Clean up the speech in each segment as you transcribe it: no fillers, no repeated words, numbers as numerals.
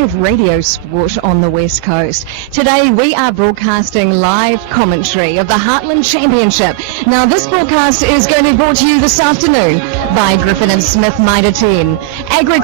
live radio sport on the West Coast. Today we are broadcasting live commentary of the Heartland Championship. Now this broadcast is going to be brought to you this afternoon by Griffin and Smith Mitre 10, Agri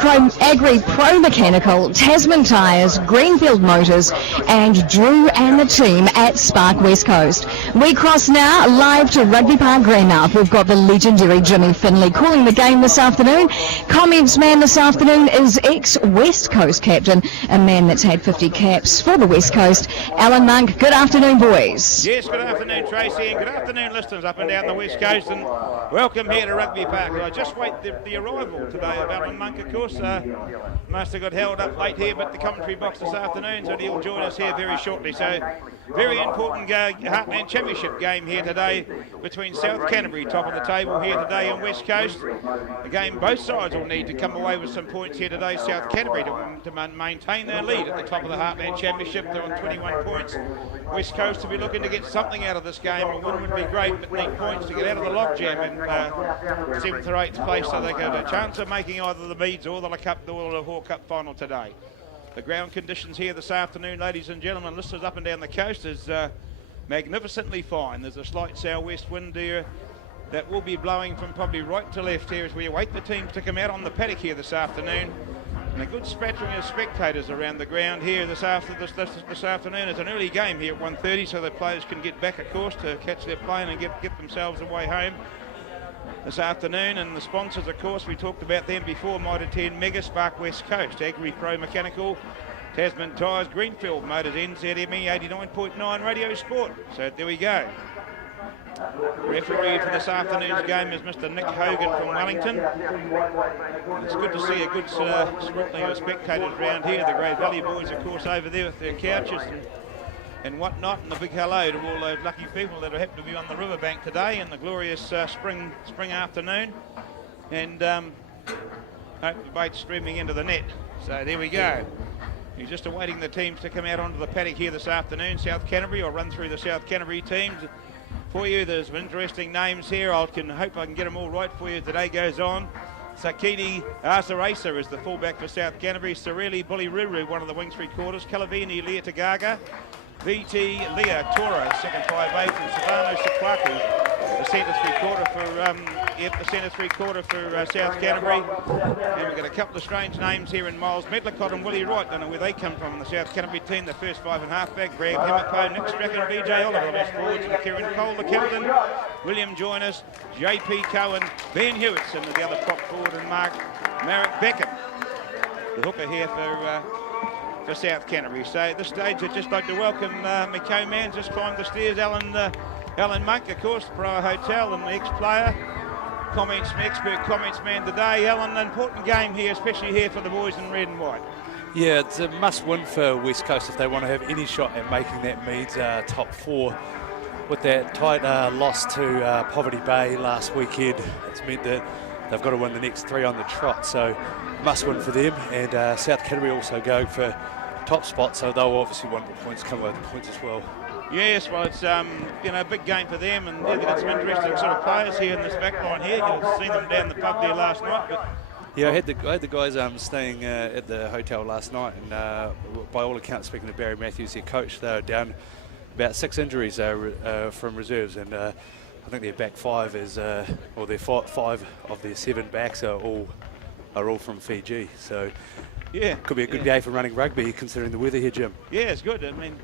Pro Mechanical, Tasman Tyres, Greenfield Motors and Drew and the team at Spark West Coast. We cross now live to Rugby Park Greenock. We've got the legendary Jimmy Finlay calling the game this afternoon. Comments man this afternoon is ex-West Coast captain, a man that's had 50 caps for the West Coast, Alan Monk. Good afternoon, boys. Yes, good afternoon, Tracy, and good afternoon, listeners up and down the West Coast, and welcome here to Rugby Park. I just wait the arrival today of Alan Monk, of course. Must have got held up late here, but the commentary box this afternoon, so he'll join us here very shortly. So, very important Heartland Championship game here today between South Canterbury, top of the table here today, and West Coast. A game both sides will need to come away with some points here today. South Canterbury to maintain their lead at the top of the Heartland Championship. They're on 21 points. West Coast will be looking to get something out of this game. A win would be great, but need points to get out of the logjam in 7th or 8th place, so they got a chance of making either the Meads or the Cup or the Hawke Cup final today. The ground conditions here this afternoon, ladies and gentlemen, listeners up and down the coast, is magnificently fine. There's a slight southwest wind here that will be blowing from probably right to left here as we await the teams to come out on the paddock here this afternoon. And a good spattering of spectators around the ground here this afternoon. It's an early game here at 1:30, so the players can get back, of course, to catch their plane and get themselves away home this afternoon. And the sponsors, of course, we talked about them before: Mitre 10, Mega, Spark West Coast, Agri Pro Mechanical, Tasman Tyres, Greenfield Motors, NZME 89.9 Radio Sport. So there we go. Referee for this afternoon's game is Mr. Nick Hogan from Wellington. It's good to see a good scrutiny of spectators around here. The Grey Valley boys, of course, over there with their couches and whatnot, and a big hello to all those lucky people that happen to be on the riverbank today in the glorious spring afternoon. And hope the boat's streaming into the net. So there we go. You're just awaiting the teams to come out onto the paddock here this afternoon. South Canterbury, I'll run through the South Canterbury teams for you. There's some interesting names here. I hope I can get them all right for you as the day goes on. Sakini Asarasa is the fullback for South Canterbury. Sareli Bully Ruru, one of the wing three-quarters. Kalavini Lea Tagaga. VT Leah Tora, second 5'8", and Savano Sakwaku, the centre three-quarter for South Canterbury. And we've got a couple of strange names here in Miles Medlicott and Willie Wright. Don't know where they come from in the South Canterbury team. The first 5 and half-back, Greg Hemipo, Nick Strachan, BJ Oliver, the best forwards, and Kieran Cole, the captain, William Joiners, JP Cohen, Ben Hewitts, and the other prop forward, and Marek Beckham, the hooker here for South Canterbury. So at this stage, I'd just like to welcome my co-man, just climbed the stairs, Alan Monk, of course, Pro Hotel and the ex-player, expert comments man today. Alan, an important game here, especially here for the boys in red and white. Yeah, it's a must-win for West Coast if they want to have any shot at making that Meads top 4. With that tight loss to Poverty Bay last weekend, it's meant that they've got to win the next 3 on the trot, so must win for them. And South Canterbury also going for top spot, so they'll obviously want the points, come away with the points as well. Yes, well, it's a big game for them, and they've got some interesting sort of players here in this back line here. You've seen them down the pub there last night. But yeah, I had the guys staying at the hotel last night, and by all accounts, speaking to Barry Matthews, their coach, they were down about 6 injuries from reserves, and I think their back 5 is, or their 5 of their 7 backs are all from Fiji. So yeah, could be a good day for running rugby considering the weather here, Jim. Yeah, it's good. I mean,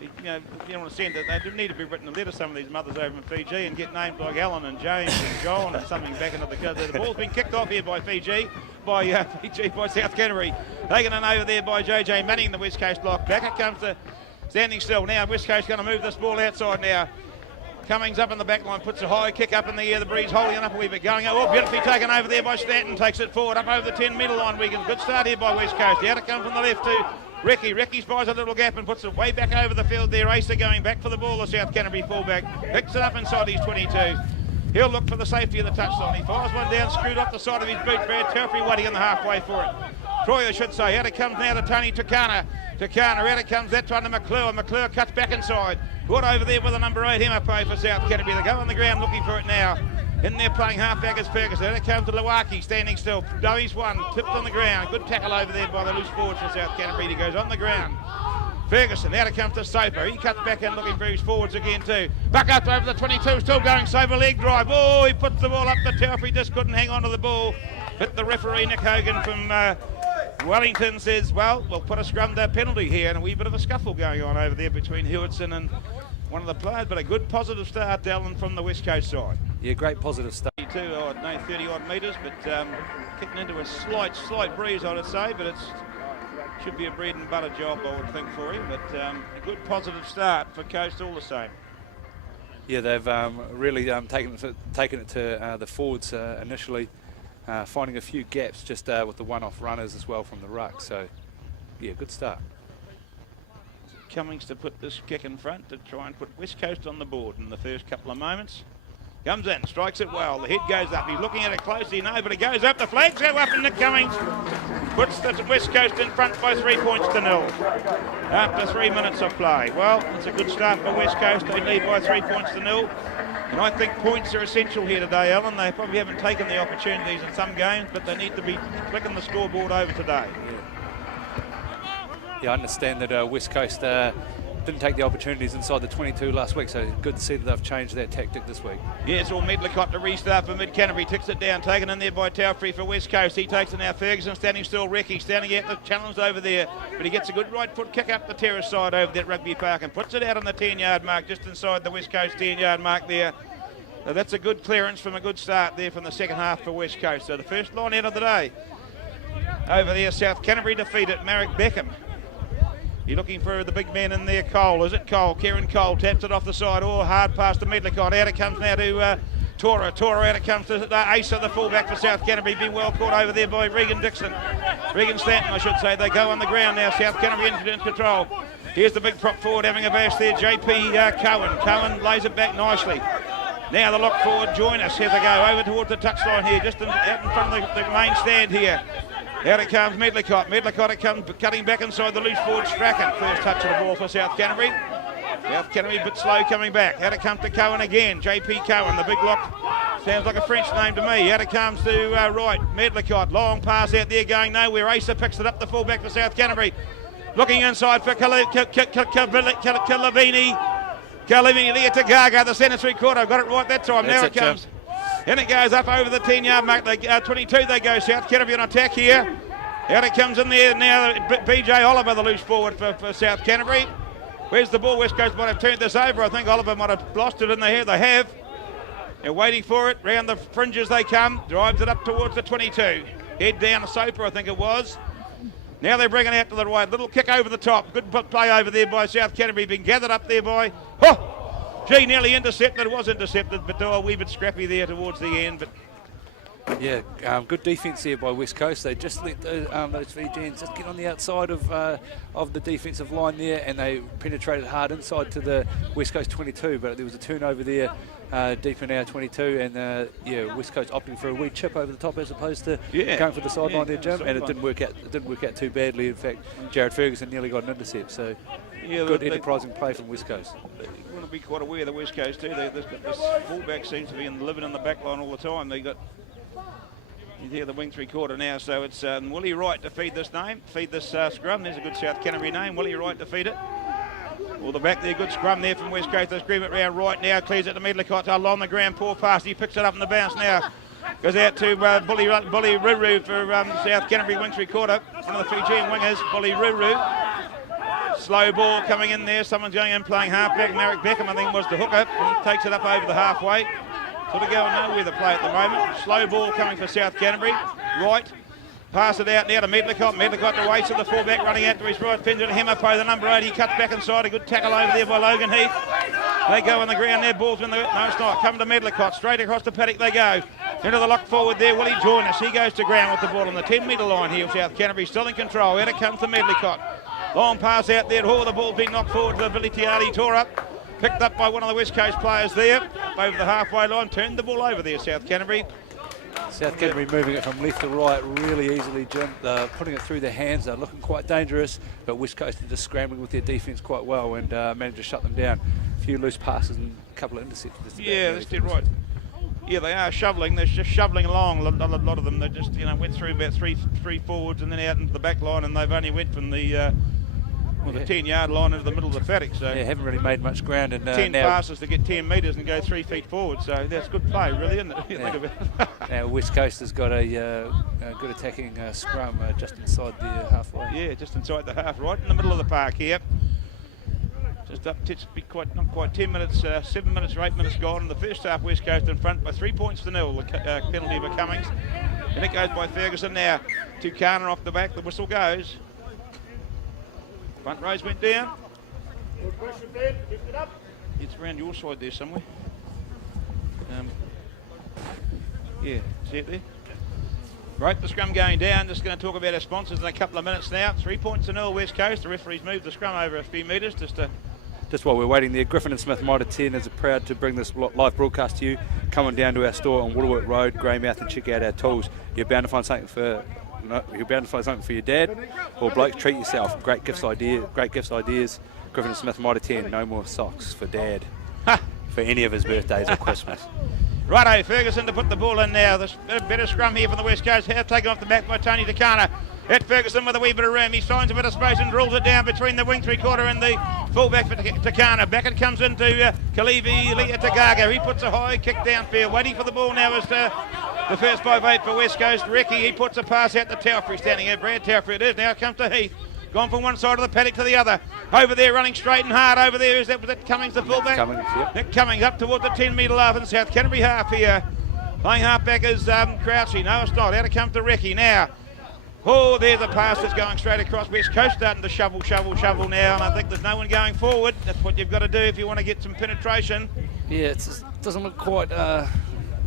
you don't want to send it. They need to be written a letter, some of these mothers over in Fiji, and get names like Alan and James and John and something back into the coast. The ball's been kicked off here by by South Canterbury. Taken in over there by JJ Manning, the West Coast lock. Back it comes to standing still now. West Coast going to move this ball outside now. Cummings up in the back line, puts a high kick up in the air. The breeze holding it up a wee bit, going. Oh, beautifully taken over there by Stanton. Takes it forward up over the 10-metre line. Wiggins. Good start here by West Coast. The outer comes from the left too. Recce spies a little gap and puts it way back over the field there. Acer going back for the ball. The South Canterbury fullback picks it up inside his 22. He'll look for the safety of the touchline. He fires one down, screwed off the side of his boot. Brad Telfrey waiting in the halfway for it. Troy, I should say. Out it comes now to Tony Takana. Out it comes that time to McClure. McClure cuts back inside. Good over there with the number 8 Hemipo for South Canterbury. They go on the ground looking for it now. In there playing halfback is Ferguson. Then it comes to Lawaki, standing still. Doey's one, tipped on the ground. Good tackle over there by the loose forwards for South Canterbury. He goes on the ground. Ferguson, out it comes to Soper. He cuts back in looking for his forwards again too. Back up over the 22, still going. Soper leg drive. Oh, he puts the ball up the turf. He just couldn't hang on to the ball. But the referee, Nick Hogan from Wellington, says, well, we'll put a scrum penalty here, and a wee bit of a scuffle going on over there between Hewitson and one of the players. But a good positive start, Dallin, from the West Coast side. Yeah, great positive start. 30 odd metres, but kicking into a slight breeze, I would say, but it's should be a bread and butter job, I would think, for him. But a good positive start for Coast all the same. Yeah, they've really taken it to the forwards initially, finding a few gaps just with the one-off runners as well from the ruck. So, yeah, good start. Cummings to put this kick in front to try and put West Coast on the board in the first couple of moments. Comes in, strikes it well. The head goes up. He's looking at it closely. No, but it goes up. The flags go up, and Nick Cummings puts the West Coast in front by 3 points to 0 after 3 minutes of play. Well, it's a good start for West Coast. They lead by 3 points to 0. And I think points are essential here today, Alan. They probably haven't taken the opportunities in some games, but they need to be clicking the scoreboard over today. Yeah, I understand that West Coast didn't take the opportunities inside the 22 last week, so good to see that they've changed their tactic this week. Yeah, it's all Medlicott to restart for Mid-Canterbury. Ticks it down, taken in there by Taufree for West Coast. He takes it now. Ferguson standing still. Recce standing out the challenge over there, but he gets a good right foot kick up the terrace side over that Rugby Park and puts it out on the 10-yard mark, just inside the West Coast 10-yard mark there. So that's a good clearance from a good start there from the second half for West Coast. So the first line out of the day. Over there, South Canterbury defeated Marek Beckham. You're looking for the big man in there, Cole. Is it Cole? Kieran Cole taps it off the side. Oh, hard pass to Medlicott. Out it comes now to Tora. Tora out it comes to Asa, the fullback for South Canterbury. Been well caught over there by Regan Dixon. Regan Stanton, I should say. They go on the ground now. South Canterbury in control. Here's the big prop forward having a bash there. JP Cohen. Cohen lays it back nicely. Now the lock forward, join us. Here's a go over towards the touchline here, just out in front of the main stand here. Out it comes Medlicott. Medlicott it comes cutting back inside the loose forward Strachan. First touch of the ball for South Canterbury. South Canterbury a bit slow coming back. Out it comes to Cohen again. JP Cohen, the big lock. Sounds like a French name to me. Out it comes to right. Medlicott. Long pass out there going nowhere. Asa picks it up, the fullback for South Canterbury. Looking inside for Calavini. Calavini there to Gaga, the centre three-quarter. Got it right that time. Now it comes. And it goes up over the 10-yard mark. 22 they go. South Canterbury on attack here. Out it comes in there now. BJ Oliver, the loose forward for South Canterbury. Where's the ball? West Coast might have turned this over. I think Oliver might have lost it in the hair. They have. They're waiting for it. Round the fringes they come. Drives it up towards the 22. Head down to Soper, I think it was. Now they're bringing it out to the right. Little kick over the top. Good play over there by South Canterbury. Been gathered up there by... Oh! Gee, nearly intercepted. It was intercepted, but a wee bit scrappy there towards the end. But yeah, good defence here by West Coast. They just let those Fijians just get on the outside of the defensive line there, and they penetrated hard inside to the West Coast 22. But there was a turnover there deep in our 22, and yeah, West Coast opting for a wee chip over the top as opposed to going for the sideline there, Jim. And it didn't work out. It didn't work out too badly. In fact, Jared Ferguson nearly got an intercept. So good enterprising play from West Coast. You want to be quite aware of the West Coast too. This fullback seems to be living in the back line all the time. They got. You hear the wing three-quarter now, so it's Willie Wright to feed this scrum. There's a good South Canterbury name, Willie Wright to feed it. All the back there, good scrum there from West Coast. They scream it round right now, clears it to Medlicott, along the ground, poor pass. He picks it up in the bounce now. Goes out to Bully Ruru for South Canterbury wing three-quarter. One of the Fijian wingers, Bully Ruru. Slow ball coming in there. Someone's going in playing halfback. Marek Beckham, I think, was the hooker. He takes it up over the halfway. Sort of going nowhere the play at the moment. Slow ball coming for South Canterbury. Right. Pass it out now to Medlicott. Medlicott to Waits of the fullback running out to his right. Pins it to Hemapo, the number 8. He cuts back inside. A good tackle over there by Logan Heath. They go on the ground there. Ball's in the... No, it's not. Come to Medlicott. Straight across the paddock they go. Into the lock forward there. Willie Joyner. He goes to ground with the ball on the 10-metre line here. South Canterbury still in control. Out it comes to Medlicott. Long pass out there. Oh, the ball's been knocked forward to Billy Tiardi. Tore up. Picked up by one of the West Coast players there. Over the halfway line. Turned the ball over there, South Canterbury. South Canterbury moving it from left to right really easily, Jim. Putting it through their hands. They're looking quite dangerous, but West Coast are just scrambling with their defence quite well and managed to shut them down. A few loose passes and a couple of intercepts. Yeah, that's dead right. Yeah, they are shoveling. They're just shoveling along. A lot of them. They just, went through about three forwards and then out into the back line, and they've only went from the 10-yard line into the middle of the paddock. So yeah, haven't really made much ground. And 10 passes to get 10 metres and go 3 feet forward. So that's good play, really, isn't it? Yeah. Think about it. Now West Coast has got a good attacking scrum just inside the halfway. Yeah, just inside the half, right in the middle of the park here. Just up to not quite 10 minutes, 7 minutes or 8 minutes gone in the first half. West Coast in front by 3 points to 0. The penalty by Cummings. And it goes by Ferguson now. Tucana off the back. The whistle goes. Front rows went down. It's around your side there somewhere. Yeah, see it there? Right, the scrum going down. Just going to talk about our sponsors in a couple of minutes now. 3 points to 0 West Coast. The referee's moved the scrum over a few metres Just while we're waiting there, Griffin and Smith Mitre 10 is proud to bring this live broadcast to you. Come on down to our store on Waterwork Road, Greymouth, and check out our tools. You're bound to find something for your dad or bloke. Treat yourself. Great gifts ideas. Griffin and Smith Mitre 10. No more socks for dad for any of his birthdays or Christmas. Righto, Ferguson to put the ball in now. This better scrum here from the West Coast. Half taken off the back by Tony Tucana. At Ferguson with a wee bit of room. He signs a bit of space and drills it down between the wing three-quarter and the fullback for Tucana. Back it comes into Kalivi Leatagaga. He puts a high kick downfield. Waiting for the ball now is the first 5-8 for West Coast. Ricky, he puts a pass out to Telfrey standing there. Brad Telfrey it is. Now it comes to Heath. Gone from one side of the paddock to the other. Over there, running straight and hard. Over there, was that Cummings, the fullback? Cummings, yep. Nick Cummings up towards the 10-metre line in the South Canterbury half here. Playing half-back is Crouchy. No, it's not. Out it comes to Ricky now. Oh, there's a pass that's going straight across. West Coast starting to shovel now, and I think there's no one going forward. That's what you've got to do if you want to get some penetration. Yeah, it doesn't look quite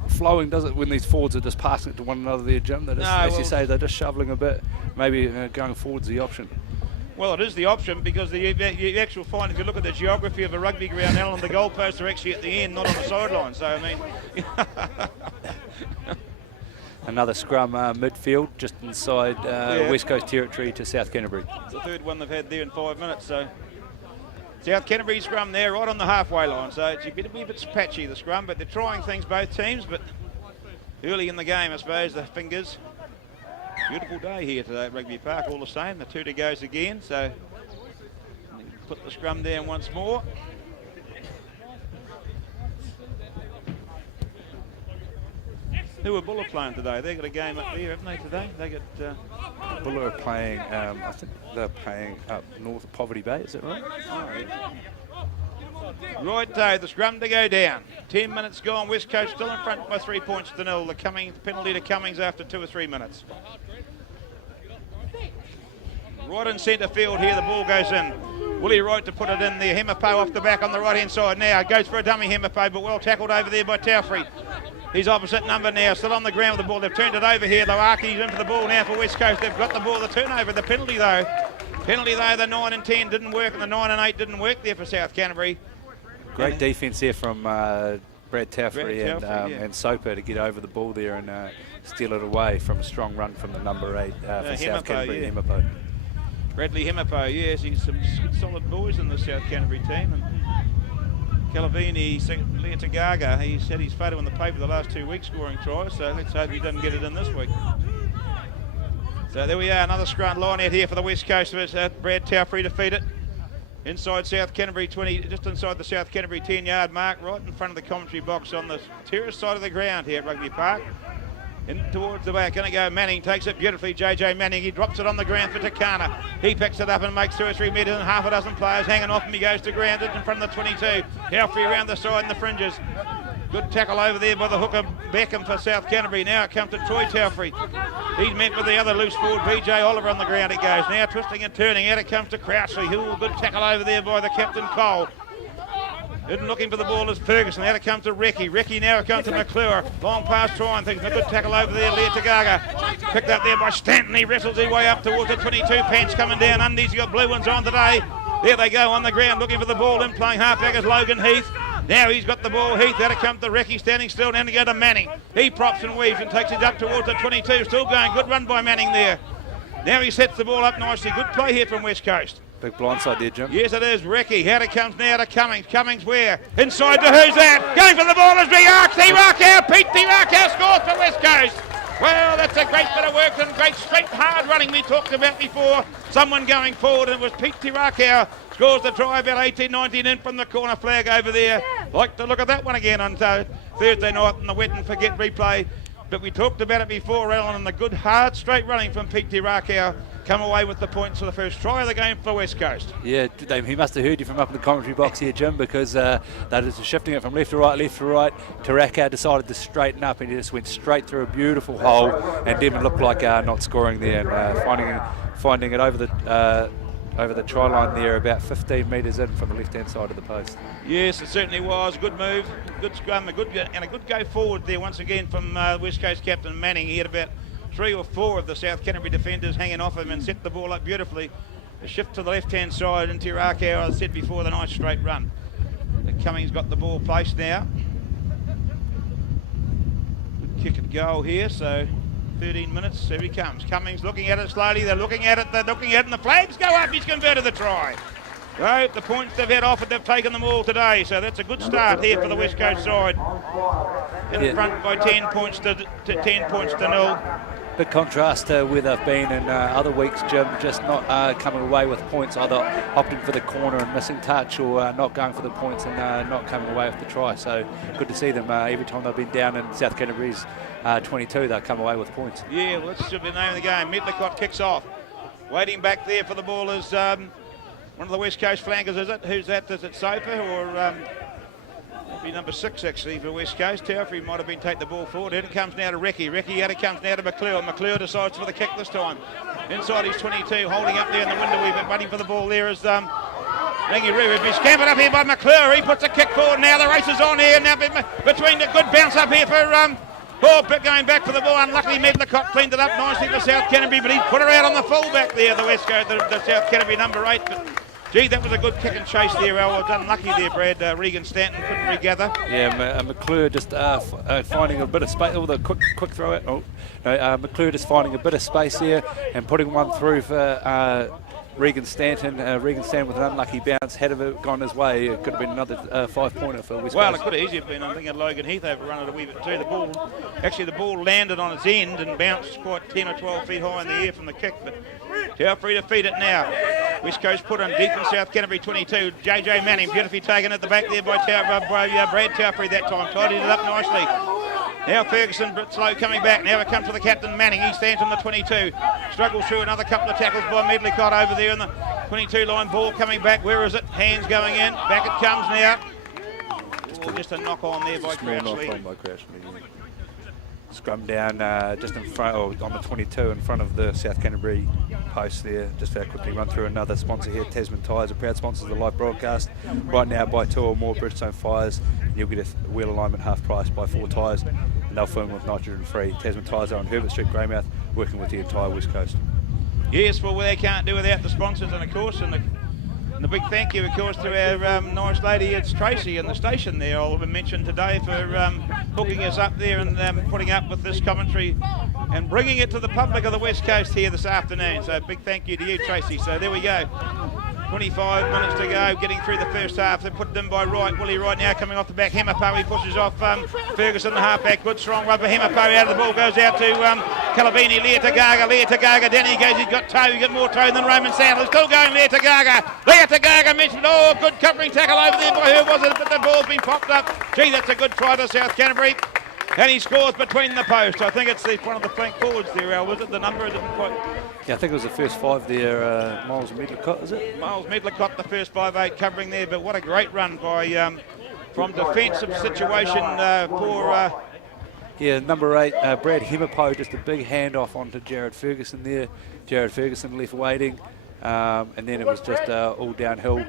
flowing, does it, when these forwards are just passing it to one another there, Jim? You say, they're just shoveling a bit. Maybe going forward's the option. Well, it is the option because you actually find, if you look at the geography of a rugby ground, Alan, the goalposts are actually at the end, not on the sideline. So, I mean... Another scrum midfield, just inside West Coast territory to South Canterbury. It's the third one they've had there in 5 minutes. So South Canterbury scrum there, right on the halfway line. So it's a bit patchy, the scrum, but they're trying things, both teams. But early in the game, I suppose, the fingers. Beautiful day here today at Rugby Park, all the same. The 2 to goes again. So put the scrum down once more. Who are Buller playing today? They've got a game up there, haven't they, today? They got... Buller are playing, I think they're playing up north of Poverty Bay, is that right? Oh, yeah. Righto, the scrum to go down. 10 minutes gone, West Coast still in front by 3 points to 0. The penalty to Cummings after 2 or 3 minutes. Right in centre field here, the ball goes in. Willie Wright to put it in there. Hemapo off the back on the right-hand side now. Goes for a dummy Hemapo, but well tackled over there by Telfrey. He's opposite number now, still on the ground with the ball. They've turned it over here. Loaki's in for the ball now for West Coast. They've got the ball, the turnover, the penalty though. The 9 and 10 didn't work, and the 9 and 8 didn't work there for South Canterbury. Great defence there from Brad Telfrey and Soper to get over the ball there and steal it away from a strong run from the number 8 for South Canterbury. Yeah. Hemapo. Bradley Hemapo, yes, he's some good solid boys in the South Canterbury team. And Calavini, Leatagaga, he said he's photo on the paper the last 2 weeks scoring tries, so let's hope he doesn't get it in this week. So there we are, another scrum line out here for the West Coast. Brad Telfrey to feed it. Inside South Canterbury 20, just inside the South Canterbury 10-yard mark, right in front of the commentary box on the terrace side of the ground here at Rugby Park. In towards the back, gonna go Manning, takes it beautifully, JJ Manning, he drops it on the ground for Tucana. He picks it up and makes 2 or 3 metres and half a dozen players hanging off him. He goes to ground in front of the 22. Telfrey around the side and the fringes. Good tackle over there by the hooker Beckham for South Canterbury. Now it comes to Troy Telfrey. He's met with the other loose forward, BJ Oliver on the ground it goes. Now twisting and turning, out it comes to Crouchley. Good tackle over there by the captain Cole. In looking for the ball is Ferguson. Out it comes to Ricky. Ricky now it comes to McClure. Long pass trying things. A good tackle over there. Leatagaga. Picked up there by Stanton. He wrestles his way up towards the 22. Pants coming down. Undies. He's got blue ones on today. There they go on the ground looking for the ball. In playing halfback is Logan Heath. Now he's got the ball. Heath. Out it comes to Ricky standing still. Now to go to Manning. He props and weaves and takes it up towards the 22. Still going. Good run by Manning there. Now he sets the ball up nicely. Good play here from West Coast. Big blindside there, Jim. Yes, it is. Ricky. Out it comes now to Cummings. Cummings where? Inside to who's that? Going for the ball is Tirakau. Pete Tirakau scores for West Coast. Well, that's a great bit of work and great straight hard running we talked about before. Someone going forward, and it was Pete Tirakau. Scores the try about 18-19 in from the corner flag over there. Like to look at that one again on Thursday night in the wet and forget replay. But we talked about it before, Alan, and the good hard straight running from Pete Tirakau come away with the points for the first try of the game for West Coast. Yeah, he must have heard you from up in the commentary box here, Jim, because they're just shifting it from left to right. Tirakau decided to straighten up, and he just went straight through a beautiful hole, and didn't look like not scoring there, and finding it over the try line there, about 15 metres in from the left-hand side of the post. Yes, it certainly was. Good move, good scrum, a good go forward there once again from West Coast captain Manning. He had about 3 or 4 of the South Canterbury defenders hanging off him and set the ball up beautifully. A shift to the left-hand side, and Tirakau, as I said before, the nice straight run. Cummings got the ball placed now. Good kick and goal here, so 13 minutes, here he comes. Cummings looking at it slowly, they're looking at it, and the flags go up, he's converted the try. So the points they've had offered, they've taken them all today, so that's a good start here for the West Coast side. In front by 10 points to 0. Big contrast where they've been in other weeks, Jim, just not coming away with points, either opting for the corner and missing touch, or not going for the points and not coming away with the try. So good to see them every time they've been down in South Canterbury's 22, they'll come away with points. Yeah, well, that should be the name of the game. Medlicott kicks off. Waiting back there for the ball is one of the West Coast flankers, is it? Who's that? Is it Sofa or be number 6 actually for West Coast? Canterbury might have been take the ball forward. Here it comes now to Ricky. Out it comes now to McClure. McClure decides for the kick this time. Inside his 22, holding up there in the window. We've been waiting for the ball there is Rangiru. He's been scampered up here by McClure. He puts a kick forward now. The race is on here now between the good bounce up here for going back for the ball. Unluckily, Medlicott cleaned it up nicely for South Canterbury, but he put her out on the full-back there, the West Coast, the South Canterbury number 8. But, gee, that was a good kick and chase there. Well done. Lucky there, Brad. Regan Stanton couldn't regather. Yeah, McClure just finding a bit of space. Oh, the quick throw out. Oh, no, McClure just finding a bit of space here and putting one through for Regan Stanton. Regan Stanton with an unlucky bounce. Had it gone his way, it could have been another 5-pointer for West Coast. Well, it could have easily been. I'm thinking Logan Heath overrun it a wee bit too. The ball landed on its end and bounced quite 10 or 12 feet high in the air from the kick. But Canterbury to feed it now. West Coast put on deep in South Canterbury 22. JJ Manning beautifully taken at the back there by Brad Canterbury that time. Tidied it up nicely. Now Ferguson, but slow coming back. Now it comes to the captain Manning. He stands on the 22. Struggles through another couple of tackles by Medlicott over there in the 22 line. Ball coming back. Where is it? Hands going in. Back it comes now. Oh, just a knock on there by Crouchley. Scrum down just in front, or on the 22 in front of the South Canterbury post there. Just quickly run through another sponsor here. Tasman Tyres, a proud sponsor of the live broadcast. Right now, buy 2 or more Bridgestone Fires, and you'll get a wheel alignment half price. Buy 4 tyres, and they'll fill them with nitrogen free. Tasman Tyres are on Herbert Street, Greymouth, working with the entire West Coast. Yes, well, they can't do without the sponsors, and of course, and the big thank you, of course, to our nice lady, it's Tracy in the station there. I'll mention today for hooking us up there and putting up with this commentary and bringing it to the public of the West Coast here this afternoon. So big thank you to you, Tracy. So there we go. 25 minutes to go, getting through the first half. They put it in by Wright. Willie Wright now coming off the back. Hemapawi pushes off Ferguson, the halfback. Good strong rubber. Hemapawi out of the ball, goes out to Calabini. Leotagaga. Down he goes. He's got toe. He's got more toe than Roman Sandler. Still going Leotagaga mentioned. Oh, good covering tackle over there by who was it? But the ball's been popped up. Gee, that's a good try to South Canterbury. And he scores between the posts. I think it's one of the flank forwards there, Al. Was it the number? Yeah, I think it was the first 5 there. Miles Medlicott, is it? Miles Medlicott, the first 5'8", covering there. But what a great run by from defensive situation for. Yeah, number 8, Brad Hemapo, just a big handoff onto Jared Ferguson there. Jared Ferguson left waiting, and then it was just all downhill,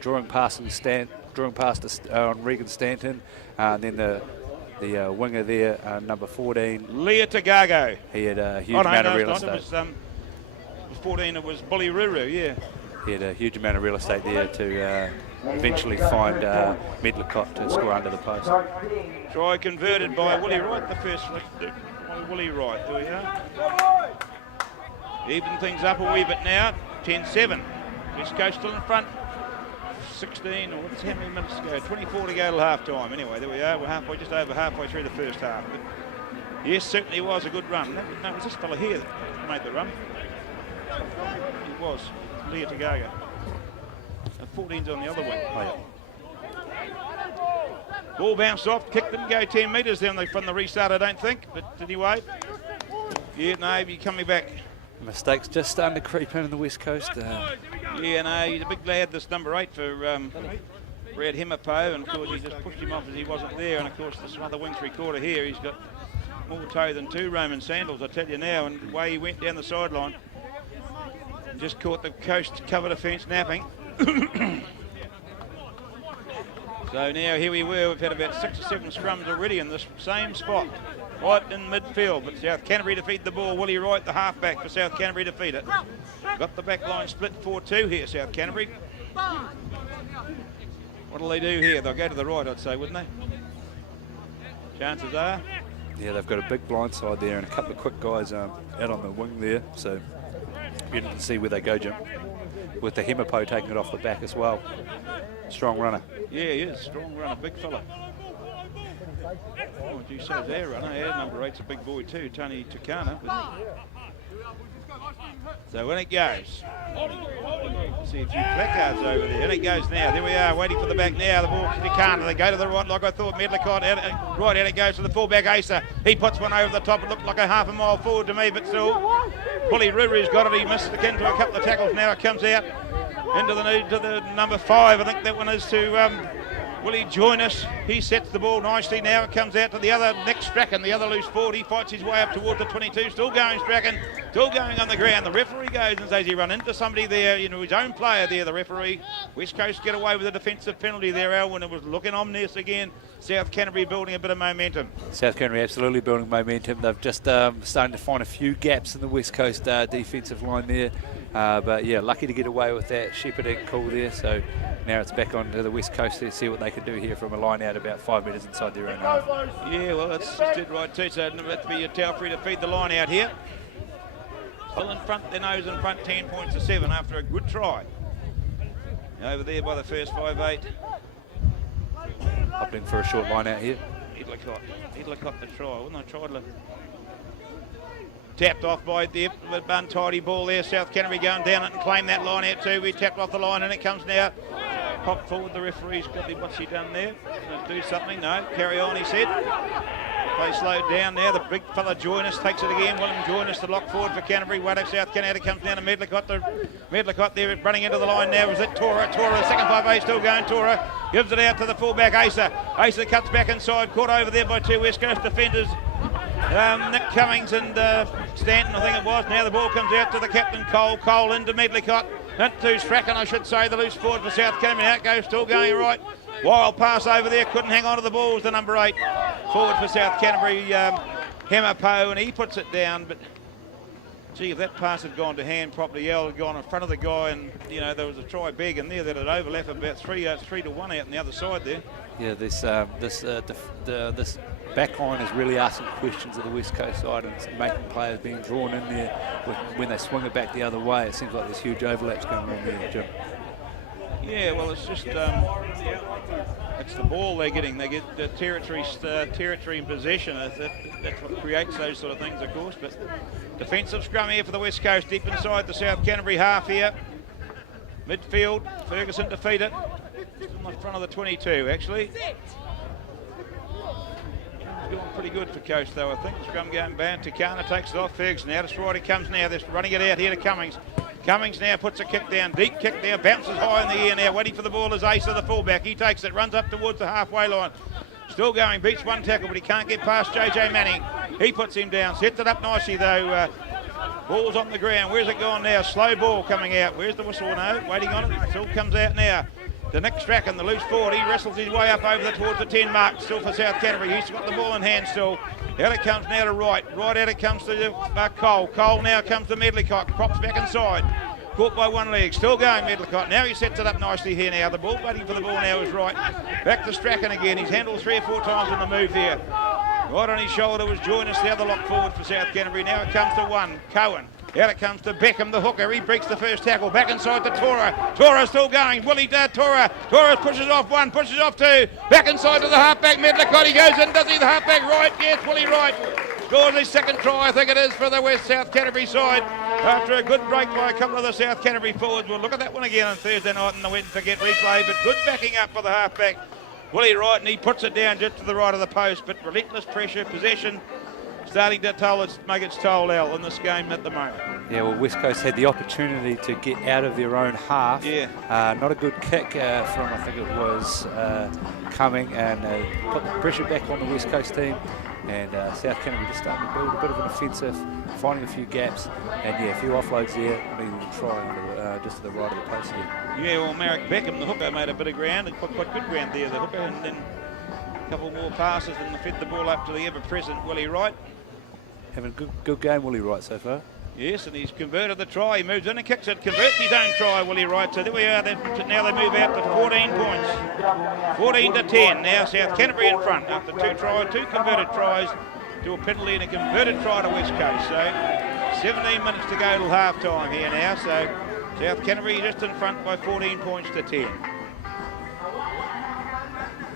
drawing past on Regan Stanton, and then the winger there, number 14. Leotagaga. He had a huge amount of real estate. It was 14, it was Bully Ruru, yeah. He had a huge amount of real estate there to eventually find Medlicott to score under the post. Try converted by Willie Wright, the first Willie Wright, there we are. Even things up a wee bit now, 10-7. West Coast still in front. 16, or what's how many minutes to go? 24 to go till half time. Anyway, there we are. We're halfway, just over halfway through the first half. But yes, certainly was a good run. No, it was this fella here that made the run. It was Leah Tagaga. And 14's on the other wing. Oh, yeah. Ball bounced off, kicked didn't go 10 metres down from the restart, I don't think. But did he wait? Yeah, no, he's coming back. Mistakes just starting to creep in the West Coast. Yeah, no, he's a big lad, this number 8 for Brad Hemapo, and of course he just pushed him off as he wasn't there. And of course this other wing 3/4 here, he's got more toe than 2 Roman sandals, I tell you now. And the way he went down the sideline, just caught the Coast cover defence napping. So now here we were, we've had about 6 or 7 scrums already in this same spot, right in midfield, but South Canterbury to feed the ball. Willie Wright, the halfback for South Canterbury to feed it. Got the back line split 4-2 here, South Canterbury. What'll they do here? They'll go to the right, I'd say, wouldn't they? Chances are. Yeah, they've got a big blind side there and a couple of quick guys out on the wing there, so you can see where they go, Jim. With the Hemapo taking it off the back as well. Strong runner. Yeah, he is. Strong runner, big fella. Oh, gee, so their runner. Yeah, number 8's a big boy too, Tony Tukana. So when it goes, see a few placards over there. And it goes now. There we are, waiting for the back now. The ball to Tukana. They go to the right like I thought. Medlicott, right out it goes to the fullback, Asa. He puts one over the top. It looked like a half a mile forward to me, but still. Bully Ruru's got it. He missed it into a couple of tackles. Now it comes out into the number 5. I think that one is to Willie Joynis. He sets the ball nicely. Now it comes out to the other, Nick Strachan, the other loose forward. He fights his way up towards the 22. Still going Strachan, still going on the ground. The referee goes and says he run into somebody there, his own player there, the referee. West Coast get away with a defensive penalty there, Al, when it was looking ominous again. South Canterbury building a bit of momentum. South Canterbury absolutely building momentum. They've just starting to find a few gaps in the West Coast defensive line there. But yeah, lucky to get away with that shepherding call there. So now it's back on to the West Coast to see what they can do here from a line out about 5 metres inside their own half. Yeah, well, that's dead right too. So it'll have to be a Telfree to feed the line out here. Still in front, their nose in front, 10 points to 7 after a good try. Over there by the first 5-8. Opting for a short line out here. Edlicott the try, wasn't it? Tried to tapped off by the untidy ball there. South Canterbury going down it and claim that line out too. We tapped off the line and it comes now. Pop forward, the referee's got what's he done there? Do something? No, carry on, he said. Play slowed down now. The big fella Joynis takes it again. William Joynis, the lock forward for Canterbury. Waddock, South Canterbury comes down to Medlicott. Medlicott there running into the line now. Is it Tora? Tora, second 5-8 still going. Tora gives it out to the fullback Asa. Asa cuts back inside, caught over there by 2 West Coast defenders. Nick Cummings and Stanton, I think it was. Now the ball comes out to the captain, Cole. Cole into Medlicott. Into Strachan, I should say, the loose forward for South Canterbury. Out goes, still going right. Wild pass over there, couldn't hang on to the ball. Was the number 8 forward for South Canterbury, Hemapo, and he puts it down. But gee, if that pass had gone to hand properly, Al had gone in front of the guy, and there was a try big in there that had overlap about 3-1 out on the other side there. Yeah, this back line is really asking questions of the West Coast side and making players being drawn in there when they swing it back the other way. It seems like there's huge overlaps going on there, Jim. Yeah, well, it's just it's the ball they're getting. They get the territory in possession. That's what creates those sort of things, of course. But defensive scrum here for the West Coast, deep inside the South Canterbury half here. Midfield, Ferguson to feed it. Still in front of the 22, actually. It's going pretty good for Coast, though, I think. Scrum going bad. Tukana takes it off. Ferguson out. It's right. He comes now. They're running it out here to Cummings. Cummings now puts a kick down. Deep kick there. Bounces high in the air now. Waiting for the ball is Asa, the fullback. He takes it. Runs up towards the halfway line. Still going. Beats one tackle, but he can't get past JJ Manning. He puts him down. Sets it up nicely, though. Ball's on the ground. Where's it gone now? Slow ball coming out. Where's the whistle? No. Waiting on it. Still comes out now. To Nick Strachan, the loose forward. He wrestles his way up over towards the 10 mark. Still for South Canterbury. He's got the ball in hand still. Out it comes now to Right. Right out it comes to Cole. Cole now comes to Medlicott. Props back inside. Caught by one leg. Still going Medlicott. Now he sets it up nicely here now. The ball waiting for the ball now is Right. Back to Strachan again. He's handled 3 or 4 times in the move here. Right on his shoulder was Joynis, the other lock forward for South Canterbury. Now it comes to one. Cohen. Out it comes to Beckham, the hooker. He breaks the first tackle. Back inside to Tora. Tora's still going. Tora pushes off one, pushes off two. Back inside to the halfback. Medlicott, he goes in. Does he? The halfback right? Yes, Willie Wright scores his second try, I think it is, for the West South Canterbury side. After a good break by a couple of the South Canterbury forwards. We'll look at that one again on Thursday night in the Win Forget replay, but good backing up for the halfback, Willie Wright, and he puts it down just to the right of the post, but relentless pressure, possession, starting to make its toll out in this game at the moment. Yeah, well, West Coast had the opportunity to get out of their own half. Yeah. Not a good kick from, I think it was Cumming, and put the pressure back on the West Coast team. And South Canterbury just starting to build a bit of an offensive, finding a few gaps, and yeah, a few offloads there, needing to try just to the right of the post here. Yeah, well, Marek Beckham, the hooker, made a bit of ground, and quite good ground there, the hooker, and then a couple more passes and fed the ball up to the ever-present Willie Wright. Having a good game, Willie Wright, so far. Yes, and he's converted the try. He moves in and kicks it, converts his own try, Willie Wright. So there we are. Now they move out to 14 points. 14 to 10. Now South Canterbury in front after two converted tries to a penalty and a converted try to West Coast. So 17 minutes to go till half time here now. So South Canterbury just in front by 14 points to 10.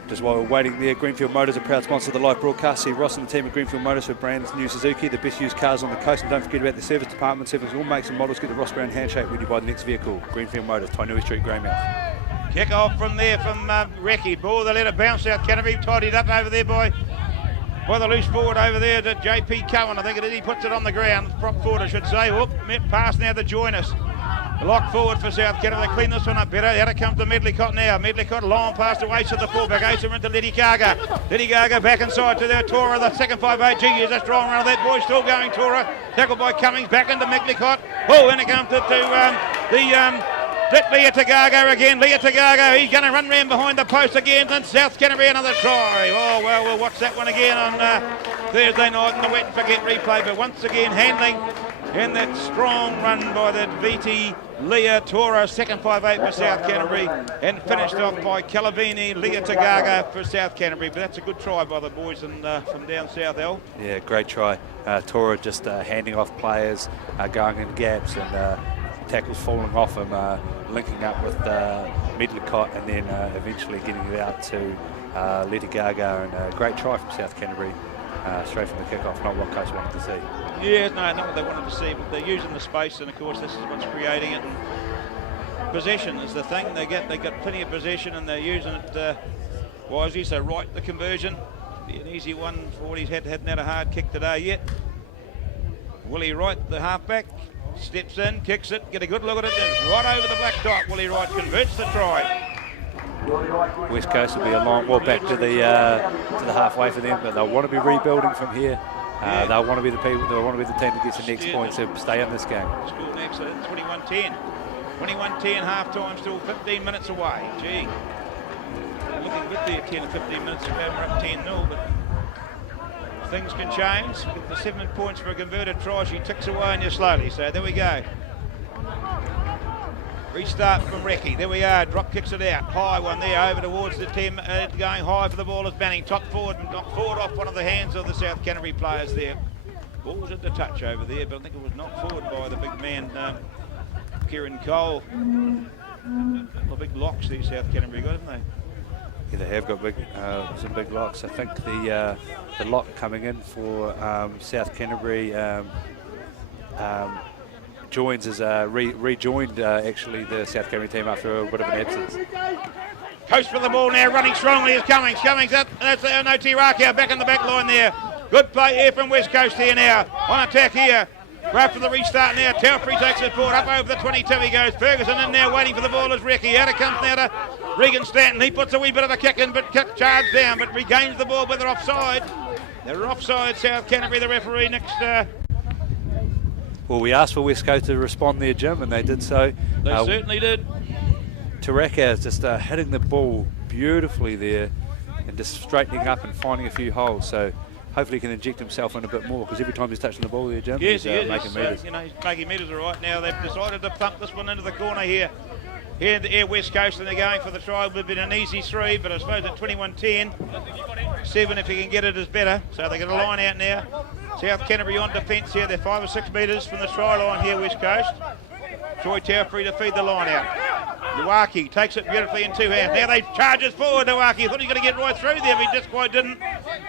Just while we're waiting there, Greenfield Motors, a proud sponsor of the live broadcast. See Ross and the team at Greenfield Motors for brands new Suzuki, the best used cars on the coast. And don't forget about the service department. Service all makes and models. Get the Ross Brown handshake when you buy the next vehicle. Greenfield Motors, Tainui Street, Greymouth. Kick off from there from Recce. Ball, they let it bounce. South Canterbury tidied up over there by the loose forward over there to JP Cohen. I think it is. He puts it on the ground. Prop forward, I should say. Whoop, pass now to Joinus. Lock forward for South Canterbury. They clean this one up better. Out it comes to Medlicott now. Medlicott long pass to Ace at the fullback. Ace into Liddy Gaga. Liddy Gaga back inside to their Tora, the second 5'8". Gee, is a strong run of that boy. Still going Tora. Tackled by Cummings. Back into Medlicott. Oh, and it comes to Leah Tagaga again. Leah Tagaga. He's going to run round behind the post again. And South Canterbury another try. Oh, well, we'll watch that one again on Thursday night in the Wet and Forget replay. But once again, handling in that strong run by that VT Leah Tora, second 5'8" for South Canterbury, and finished off by Calavini, Leah Tagaga for South Canterbury. But that's a good try by the boys from down south, Al. Yeah, great try. Tora just handing off players, going in gaps, and tackles falling off him, linking up with Medlicott, and then eventually getting it out to Leah Tagaga, and a great try from South Canterbury. Straight from the kickoff, not what coach wanted to see. Yeah, no, not what they wanted to see, but they're using the space, and of course this is what's creating it. And possession is the thing. They got plenty of possession, and they're using it wisely. So right, the conversion, be an easy one for what he's hadn't had a hard kick today yet. Willie Wright, the halfback, steps in, kicks it, get a good look at it, and right over the black dot. Willie Wright converts the try. West Coast will be a long walk back to the halfway for them, but they'll want to be rebuilding from here. They'll want to be the people. They'll want to be the team that gets the next point to stay in this game. Score next, 21-10. 21-10, half time, still 15 minutes away. Gee, looking good there, 10 or 15 minutes ago. We're up 10-0, but things can change. With the 7 points for a converted try, she ticks away on you slowly. So there we go. Restart from Recce. There we are. Drop kicks it out. High one there over towards the team. Going high for the ball is Banning. Top forward and knocked forward off one of the hands of the South Canterbury players there. Ball was at the touch over there, but I think it was knocked forward by the big man, Kieran Cole. The big locks these South Canterbury got, haven't they? Yeah, they have got some big locks. I think the lock coming in for South Canterbury joins as rejoined actually the South Canterbury team after a bit of an absence. Coast for the ball now, running strongly is Cummings. Cummings, that's no Tiraka back in the back line there. Good play here from West Coast here now. On attack here. After the restart now, Telfrey takes it forward, up over the 22 he goes. Ferguson in now, waiting for the ball is Recce. Out it comes now to Regan Stanton. He puts a wee bit of a kick in, but charged down, but regains the ball, but they're offside. They're offside, South Canterbury, the referee next. Well, we asked for West Coast to respond there, Jim, and they did so. They certainly did. Taraka is just hitting the ball beautifully there and just straightening up and finding a few holes. So hopefully he can inject himself in a bit more, because every time he's touching the ball there, Jim, yes, he's making metres. He's making metres all right now. They've decided to thump this one into the corner here. Here at the Air West Coast, and they're going for the try. It would have been an easy 3, but I suppose at 21-10, 7 if you can get it is better. So they get a line out now. South Canterbury on defence here. They're 5 or 6 metres from the try line here, West Coast. Troy Telfrey to feed the line out. Iwaki takes it beautifully in 2 hands. Now they charges forward. Iwaki thought he was going to get right through there, but he just quite didn't.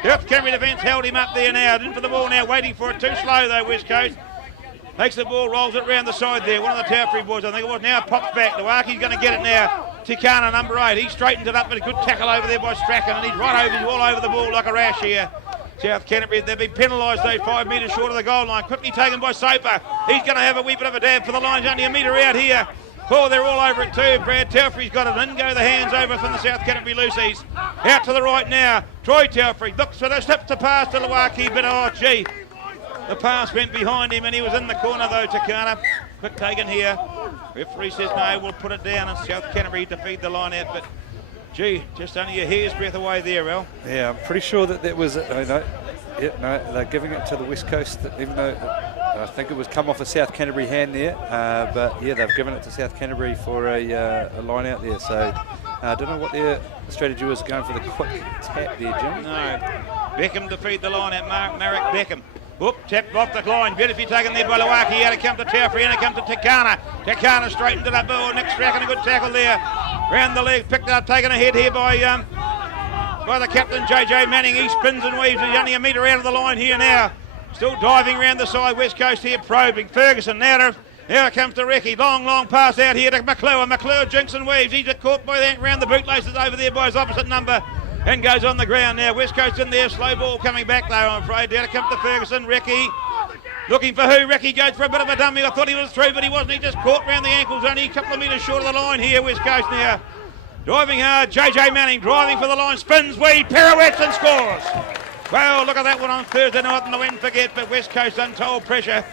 South Canterbury defence held him up there now. In for the ball now, waiting for it. Too slow though, West Coast. Takes the ball, rolls it round the side there. One of the Telfrey boys, I think it was, now pops back. Iwaki's going to get it now. Tikana, number 8. He straightens it up, but a good tackle over there by Strachan, and he's right over, all over the ball like a rash here. South Canterbury, they've been penalised though, 5 metres short of the goal line. Quickly taken by Soper. He's going to have a wee bit of a dab for the line. He's only a metre out here. Oh, they're all over it too. Brad Telfrey's got it. In go the hands over from the South Canterbury Lucies. Out to the right now. Troy Telfrey looks for the slips to pass to Iwaki, but oh gee. The pass went behind him and he was in the corner though, Takana. Quick taken here. Referee says no, we'll put it down, and South Canterbury to feed the line out, but gee, just only a hair's breadth away there, Al. Yeah, I'm pretty sure that was it. No, they're giving it to the West Coast, even though I think it was come off a South Canterbury hand there. But yeah, they've given it to South Canterbury for a line out there. So I don't know what their strategy was, going for the quick tap there, Jim. No. Beckham to feed the line out, Marek Beckham. Whoop, tapped off the line, beautifully taken there by Iwaki. Out it comes to Telfrey, and it comes to Takana. Takana straightened it up, oh, Nick Strachan, a good tackle there. Round the leg, picked it up, taken ahead here by the captain, JJ Manning. He spins and weaves, he's only a metre out of the line here now. Still diving round the side, West Coast here, probing. Ferguson, now it comes to Recce. Long pass out here to McClure. McClure jinks and weaves, he's caught by that round the bootlaces over there by his opposite number. And goes on the ground now. West Coast in there. Slow ball coming back though, I'm afraid. Down it comes to Ferguson. Recce looking for who? Recce goes for a bit of a dummy. I thought he was through, but he wasn't. He just caught round the ankles. Only a couple of metres short of the line here. West Coast now. Driving hard. JJ Manning driving for the line. Spins, weed, pirouettes and scores. Well, look at that one on Thursday night and the wind forget, but West Coast untold pressure.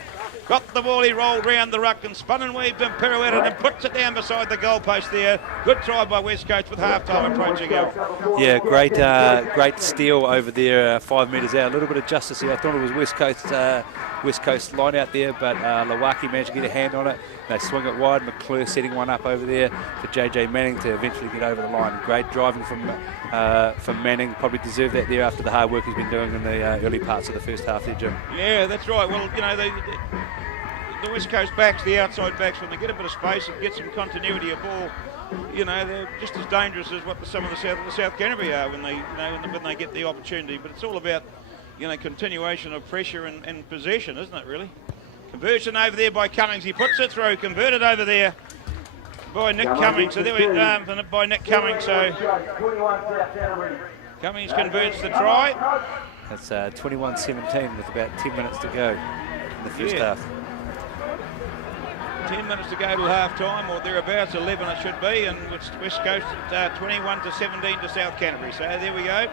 Got the ball, he rolled round the ruck and spun and weaved and pirouetted and puts it down beside the goalpost there. Good try by West Coast with half-time approaching out. Yeah, great steal over there, 5 metres out. A little bit of justice here. I thought it was West Coast line out there, but Iwaki managed to get a hand on it. They swing it wide. McClure setting one up over there for JJ Manning to eventually get over the line. Great driving from Manning. Probably deserved that there after the hard work he's been doing in the early parts of the first half there, Jim. Yeah, that's right. Well, you know, the West Coast backs, the outside backs, when they get a bit of space and get some continuity of ball, you know, they're just as dangerous as what some of the South Canterbury are when they get the opportunity. But it's all about, you know, continuation of pressure and possession, isn't it, really? Conversion over there by Cummings. He puts it through. Converted over there by Nick Cummings. So there we by Nick Cummings. So Cummings converts the try. That's 21-17 with about 10 minutes to go in the first half. 10 minutes to go till half-time, or thereabouts, 11 it should be, and West Coast 21-17 to South Canterbury. So there we go.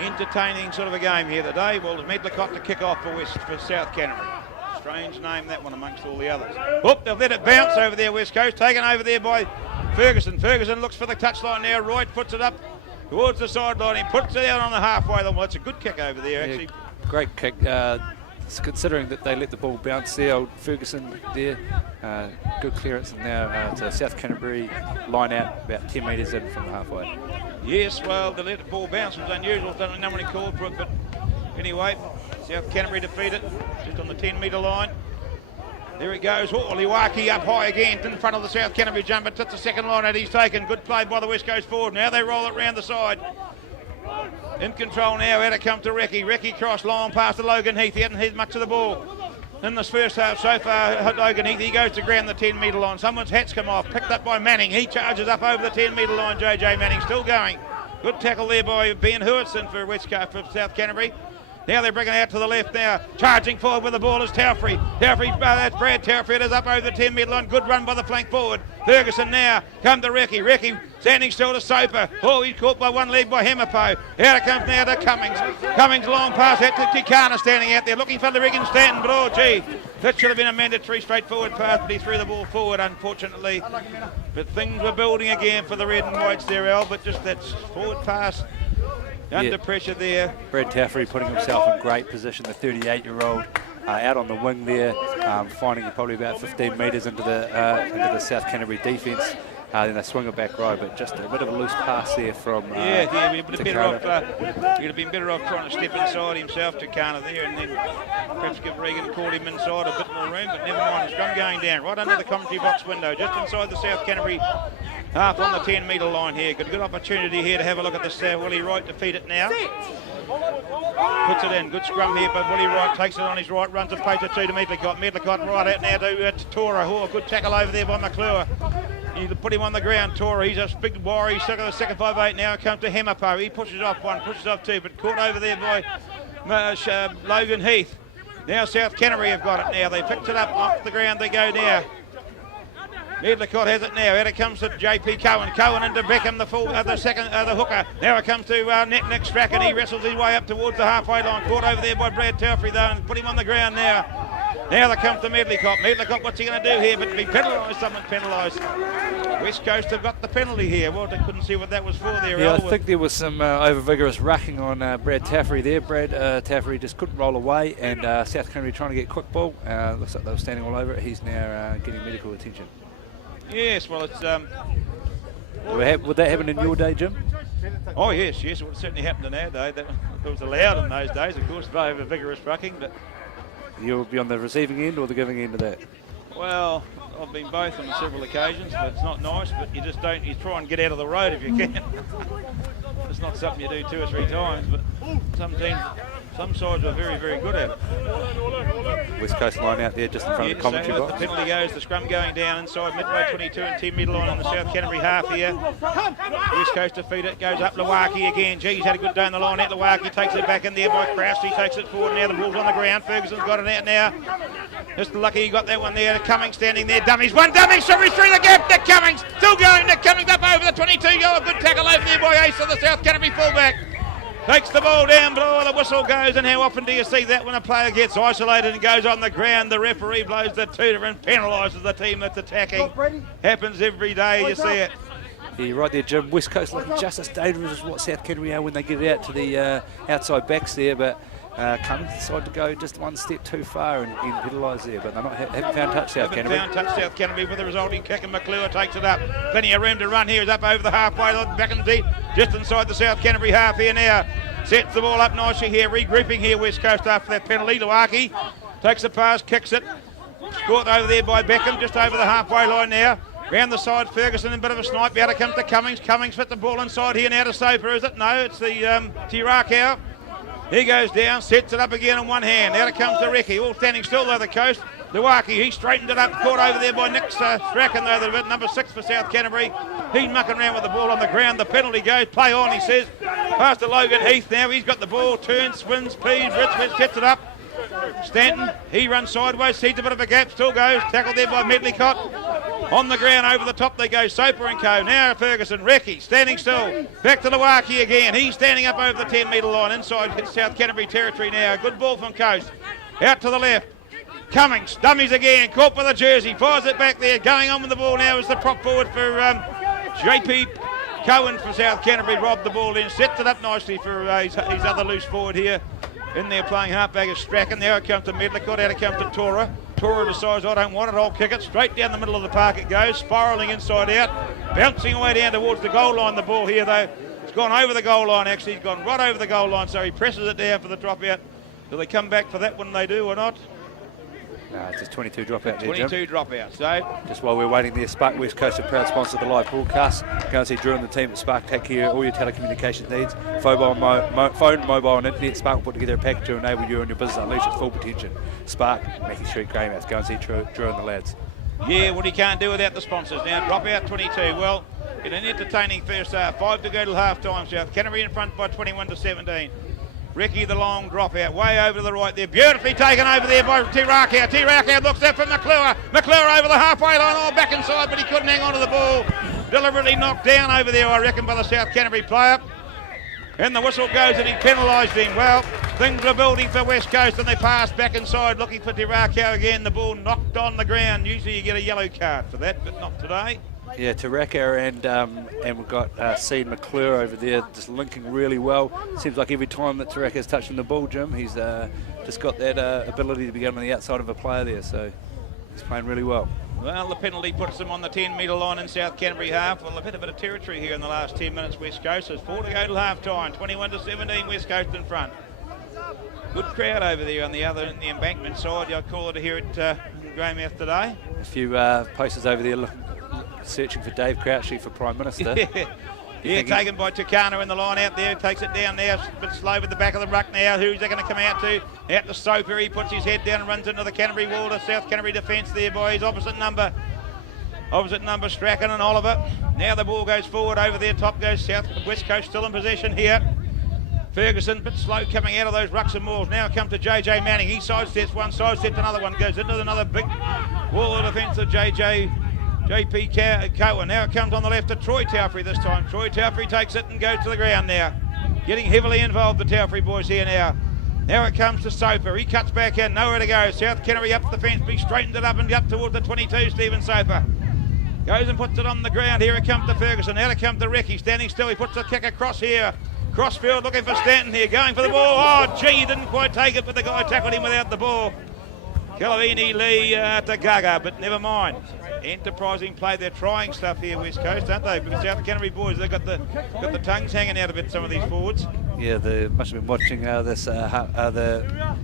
Entertaining sort of a game here today. Well, Medlicott to kick off for South Canterbury. Strange name, that one, amongst all the others. Whoop, they've let it bounce over there, West Coast. Taken over there by Ferguson. Ferguson looks for the touchline now. Right, puts it up towards the sideline. He puts it out on the halfway line. Well, it's a good kick over there, actually. Yeah, great kick. Considering that they let the ball bounce there, old Ferguson there. Good clearance, and now to South Canterbury line out about 10 metres in from the halfway. Yes, well, to let the ball bounce was unusual. No one called for it, but anyway, South Canterbury defeated just on the 10-metre line. There he goes. Oh, Iwaki up high again in front of the South Canterbury jumper. That's the second line that he's taken. Good play by the West Coast forward. Now they roll it round the side. In control now, out it comes to Recce. Recce cross long past to Logan Heath. He hadn't hit much of the ball in this first half so far. Logan Heath, he goes to ground the 10-metre line. Someone's hat's come off, picked up by Manning. He charges up over the 10-metre line. JJ Manning still going. Good tackle there by Ben Hewitson for South Canterbury. Now they're bringing it out to the left now. Charging forward with the ball is Telfrey. That's Brad Telfrey. It is up over the 10-metre line. Good run by the flank forward. Ferguson now. Come to Recce. Recce standing still to Soper. Oh, he's caught by one leg by Hemapo. Out it comes now to Cummings. Cummings long pass out to Tikana standing out there looking for the Regan Stanton. But oh, gee, that should have been a mandatory straightforward pass, but he threw the ball forward, unfortunately. But things were building again for the red and whites there, Al, but just that forward pass. Under pressure there. Brad Telfrey putting himself in great position, the 38-year-old out on the wing there, finding probably about 15 metres into the South Canterbury defence. Then they swung it back right, but just a bit of a loose pass there from we'd have been better off trying to step inside himself to Kana there, and then perhaps give Regan caught him inside a bit more room, but never mind. Scrum going down right under the commentary box window, just inside the South Canterbury half on the 10-metre line here. Good opportunity here to have a look at this Willie Wright to feed it now. Puts it in. Good scrum here, but Willie Wright takes it on his right, runs a pace or two to Medlicott. Medlicott right out now to Tora. Oh, a good tackle over there by McClure. You put him on the ground, Tora. He's a big warrior. He's stuck on the second 5'8". Now it comes to Hemapo. He pushes off one, pushes off two, but caught over there by Logan Heath. Now South Canterbury have got it now. They picked it up off the ground. They go now. Medlicott has it now. Out it comes to JP Cohen. Cohen into Beckham, the hooker. Now it comes to Nick Strachan. He wrestles his way up towards the halfway line. Caught over there by Brad Telfrey though, and put him on the ground now. Now they come to Medlicott. Medlicott, what's he going to do here? But to be penalised, someone penalised. West Coast have got the penalty here. Well, they couldn't see what that was for there. Yeah, I think there was some over-vigorous rucking on Brad Telfrey there. Brad Telfrey just couldn't roll away, and South Canterbury trying to get quick ball. Looks like they were standing all over it. He's now getting medical attention. Yes, well, it's... Would that happen in your day, Jim? Oh, yes, it would certainly happen in our day. That was allowed in those days, of course, very vigorous rucking, but... You'll be on the receiving end or the giving end of that? Well, I've been both on several occasions, but it's not nice, but you just don't... You try and get out of the road if you can. It's not something you do 2 or 3 times, but some teams... Some sides are very, very good at it. West Coast line out there just in front of the commentary box. The penalty goes, the scrum going down inside midway 22 and 10-metre line on the South Canterbury half here. West Coast defeat it, goes up Lawaki again. He's had a good day on the line. Out Lawaki takes it back in there by Kraus. He takes it forward now. The ball's on the ground. Ferguson's got it out now. Just lucky he got that one there. Cummings standing there. Dummies. One dummy. Shivers through the gap. Nick Cummings still going. Nick Cummings up over the 22. Go a good tackle over there by Ace of the South Canterbury fullback. Takes the ball down, but the whistle goes, and how often do you see that when a player gets isolated and goes on the ground? The referee blows the tooter and penalises the team that's attacking. Happens every day, you see it. Yeah, right there, Jim. West Coast looking just as dangerous as what South Canterbury are when they get it out to the outside backs there, but Cummings decided to go just one step too far and penalised there, but they haven't found touch South Canterbury. Haven't found touch South Canterbury with the resulting kick, and McClure takes it up. Plenty of room to run here. He's up over the halfway line, back in deep, just inside the South Canterbury half here now. Sets the ball up nicely here, regrouping here West Coast after that penalty. Lawaki takes the pass, kicks it. Scored over there by Beckham, just over the halfway line now. Round the side, Ferguson in a bit of a snipe. Out it comes to Cummings. Cummings fit the ball inside here now to Soper, is it? No, it's the Tirakau. He goes down, sets it up again in one hand. Out it comes to Recce, all standing still though, the coast. Lawaki, he straightened it up, caught over there by Nick Strachan though, the number 6 for South Canterbury. He's mucking around with the ball on the ground. The penalty goes, play on, he says. Pass to Logan Heath now. He's got the ball, turns, spins, pees, Richmond sets it up. Stanton, he runs sideways, sees a bit of a gap, still goes. Tackled there by Medlicott. On the ground, over the top they go, Soper and co. Now Ferguson, Recce, standing still. Back to Lawaki again. He's standing up over the 10-metre line, inside South Canterbury territory now. Good ball from Coast. Out to the left. Cummings, dummies again, caught by the jersey, fires it back there. Going on with the ball now is the prop forward for JP Cohen from South Canterbury. Robbed the ball in, sets it up nicely for his other loose forward here. In there playing halfback is Strachan. Now it comes to Medlicott, out it comes to Tora. Tora decides, I don't want it, I'll kick it. Straight down the middle of the park it goes, spiralling inside out. Bouncing away down towards the goal line, the ball here though. It's gone over the goal line actually, it's gone right over the goal line, so he presses it down for the drop out. Do they come back for that when they do or not? No, it's just 22 dropout there, 22 Jim. dropout. So just while we're waiting there, Spark West Coast are proud sponsor of the live broadcast. Go and see Drew and the team at Spark take care of all your telecommunications needs. Phone, mobile and internet. Spark will put together a package to enable you and your business to unleash its full potential. Spark, Mackie Street, Greymouth. Go and see Drew and the lads. Yeah, what he can't do without the sponsors. Now dropout 22. Well, in an entertaining first half. 5 to go till half time. South Canterbury in front by 21 to 17. Recce the long dropout, way over to the right there. Beautifully taken over there by Tirakau. Tirakau looks out for McClure. McClure over the halfway line, all back inside, but he couldn't hang on to the ball. Deliberately knocked down over there, I reckon, by the South Canterbury player. And the whistle goes and he penalised him. Well, things were building for West Coast and they passed back inside looking for Tirakau again. The ball knocked on the ground. Usually you get a yellow card for that, but not today. Yeah, Tirakau and we've got Sean McClure over there just linking really well. Seems like every time that Tirakau's touching the ball, Jim, he's just got that ability to be on the outside of a player there, so he's playing really well. Well, the penalty puts them on the 10-metre line in South Canterbury half. Well, they've had a bit of territory here in the last 10 minutes, West Coast. There's 4 to go till half-time. 21-17, West Coast in front. Good crowd over there on the embankment side. I call it here at Greymouth today. A few posters over there searching for Dave Crouchley for Prime Minister. Yeah, taken by Tucana in the line out there. Takes it down now. A bit slow with the back of the ruck now. Who's that going to come out to? Out to Soper. He puts his head down and runs into the Canterbury wall. To South Canterbury defence there, boys. Opposite number, Strachan and Oliver. Now the ball goes forward over there. Top goes West Coast still in possession here. Ferguson, bit slow coming out of those rucks and walls. Now come to JJ Manning. He sidesteps one, sidesteps another one. Goes into another big wall of defence of JP Cohen. Now it comes on the left to Troy Taufrey this time. Troy Taufrey takes it and goes to the ground now. Getting heavily involved, the Taufrey boys here now. Now it comes to Soper. He cuts back in, nowhere to go. South Canterbury up the fence, he straightened it up and up towards the 22, Stephen Soper. Goes and puts it on the ground. Here it comes to Ferguson. Now it comes to Ricky. Standing still, he puts the kick across here. Crossfield looking for Stanton here, going for the ball. Oh, gee, he didn't quite take it, but the guy tackled him without the ball. Calavini Lee to Gaga, but never mind. Enterprising play. They're trying stuff here, West Coast, aren't they? Because South Canterbury boys, they've got the tongues hanging out a bit, some of these forwards. Yeah, they must have been watching the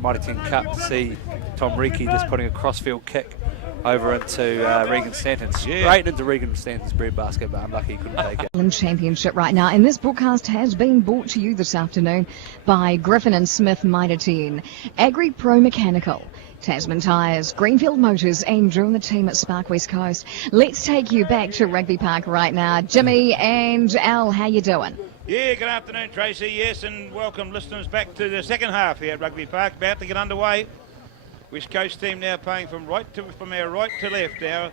Mighty Ten Cup to see Tom Reiki just putting a crossfield kick over into Regan Stanton. Straight into Regan Stanton's breadbasket, but unlucky he couldn't take it. Championship right now, and this broadcast has been brought to you this afternoon by Griffin and Smith Mitre 10, Agri Pro Mechanical, Tasman Tyres, Greenfield Motors, and join the team at Spark West Coast. Let's take you back to Rugby Park right now. Jimmy and Al, how you doing? Yeah, good afternoon, Tracy. Yes, and welcome listeners back to the second half here at Rugby Park, about to get underway. West Coast team now playing from our right to left now.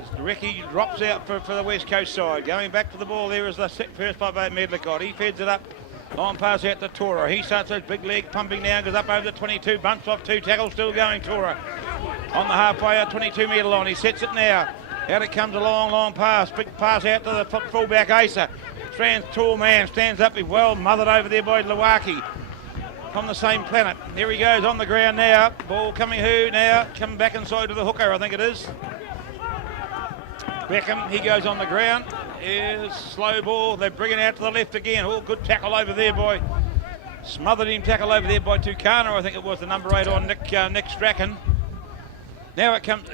As Ricky drops out for the West Coast side. Going back to the ball there is the first by Medlicott. He feds it up. Long pass out to Tora. He starts those big leg pumping now, goes up over the 22, bumps off 2 tackles, still going Tora. On the halfway out, 22-metre line, he sets it now. Out it comes a long pass. Big pass out to the fullback Asa. Tall man, stands up, he's well mothered over there by Lawaki. From the same planet. Here he goes on the ground now. Ball coming now? Coming back inside to the hooker, I think it is. Beckham, he goes on the ground. Here's slow ball. They bring it out to the left again. Oh, good tackle over there by, smothered him tackle over there by Tucana, I think it was the number 8 on Nick Strachan. Now it comes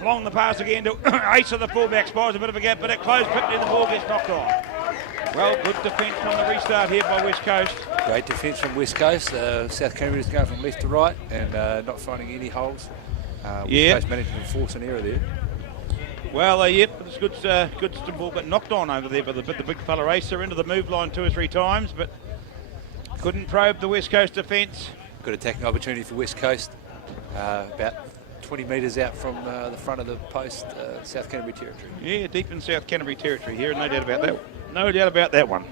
along the pass again to Asa, the fullback, spies a bit of a gap, but it closed quickly, the ball gets knocked on. Well, good defence from the restart here by West Coast. Great defence from West Coast. South Canterbury is going from left to right and not finding any holes. West Coast managed to force an error there. Well, it's good ball got knocked on over there by the big fella Racer into the move line 2 or 3 times, but couldn't probe the West Coast defence. Good attacking opportunity for West Coast. About 20 metres out from the front of the post, South Canterbury territory. Yeah, deep in South Canterbury territory here, no doubt about that. No doubt about that one.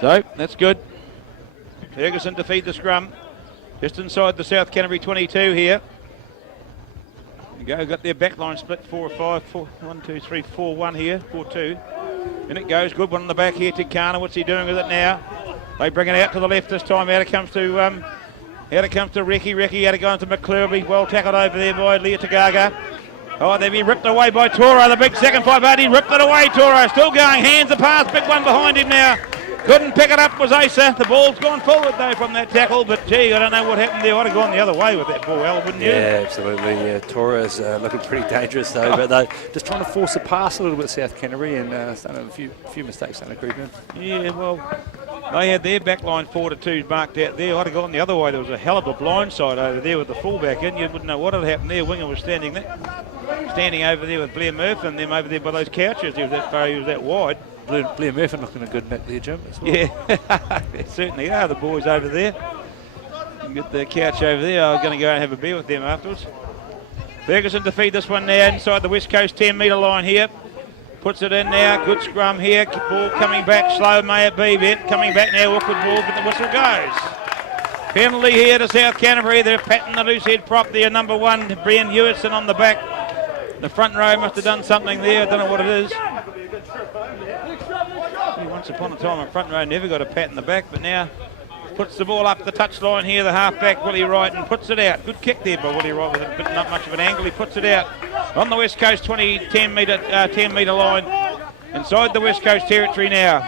So, that's good. Ferguson to feed the scrum. Just inside the South Canterbury 22 here. Got their back line split 4-5, 1, 2, 3, 4-1 here, 4-2. And it goes, good one on the back here to Kana. What's he doing with it now? They bring it out to the left this time. Out it comes to Ricky. Ricky out it going to McClurby. Well tackled over there by Leah Tagaga. Oh, they've been ripped away by Toro. The big second 5-8. Ripped it away, Toro. Still going. Hands the pass. Big one behind him now. Couldn't pick it up was Asa. The ball's gone forward though from that tackle, but gee, I don't know what happened there. I'd have gone the other way with that ball, Al, wouldn't you? Yeah, absolutely. Yeah, Toro's looking pretty dangerous though, but they're just trying to force the pass a little bit, South Canterbury, and a few mistakes starting to creep in. Yeah, well, they had their back line 4-2 marked out there. I'd have gone the other way. There was a hell of a blind side over there with the fullback in. You wouldn't know what had happened there. Winger was standing over there with Blair Murphy and them over there by those couches. He was that far, he was that wide. Blair Murphy looking a good neck there, Jim, as well. Yeah, they certainly are, the boys over there. You get the couch over there. I was going to go and have a beer with them afterwards. Ferguson to feed this one now inside the West Coast 10-metre line here. Puts it in now. Good scrum here. Ball coming back. Slow may it be. Bit coming back now. Awkward ball, but the whistle goes. Penalty here to South Canterbury. They're patting the loose head prop there. Number 1, Brian Hewitson on the back. The front row must have done something there. I don't know what it is. Once upon a time, a front row never got a pat in the back, but now Puts the ball up the touchline here, the halfback Willie Wright, and puts it out. Good kick there by Willie Wright with a bit, not much of an angle. He puts it out on the West Coast 10 metre line. Inside the West Coast territory now.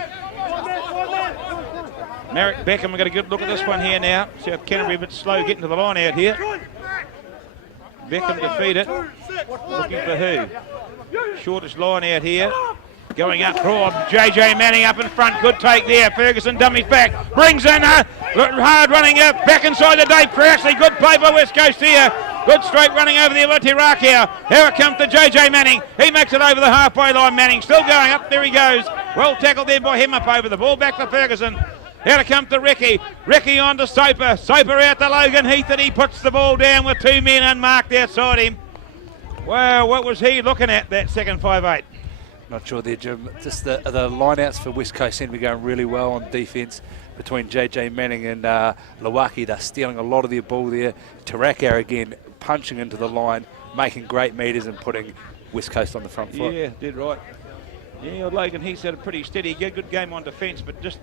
Merrick Beckham, we've got a good look at this one here now. South Canterbury a bit slow getting to the line out here. Beckham to feed it. Looking for who? Shortest line out here. Going up, JJ Manning up in front, good take there. Ferguson dummies back, brings in hard running up, back inside to Dave Crouchley. Good play by West Coast here. Good straight running over there by Tirakau. Here it comes to JJ Manning. He makes it over the halfway line. Manning still going up, there he goes. Well tackled there by him up over the ball, back to Ferguson. Here it comes to Ricky. Ricky on to Soper. Soper out to Logan Heath, and he puts the ball down with 2 men unmarked outside him. Well, what was he looking at, that second 5'8"? Not sure there, Jim. Just the line-outs for West Coast seem to be going really well on defence between JJ Manning and Lawaki. They're stealing a lot of their ball there. Tirakau again punching into the line, making great metres and putting West Coast on the front foot. Yeah, did right. Yeah, Logan Heath had a pretty steady, good game on defence, but just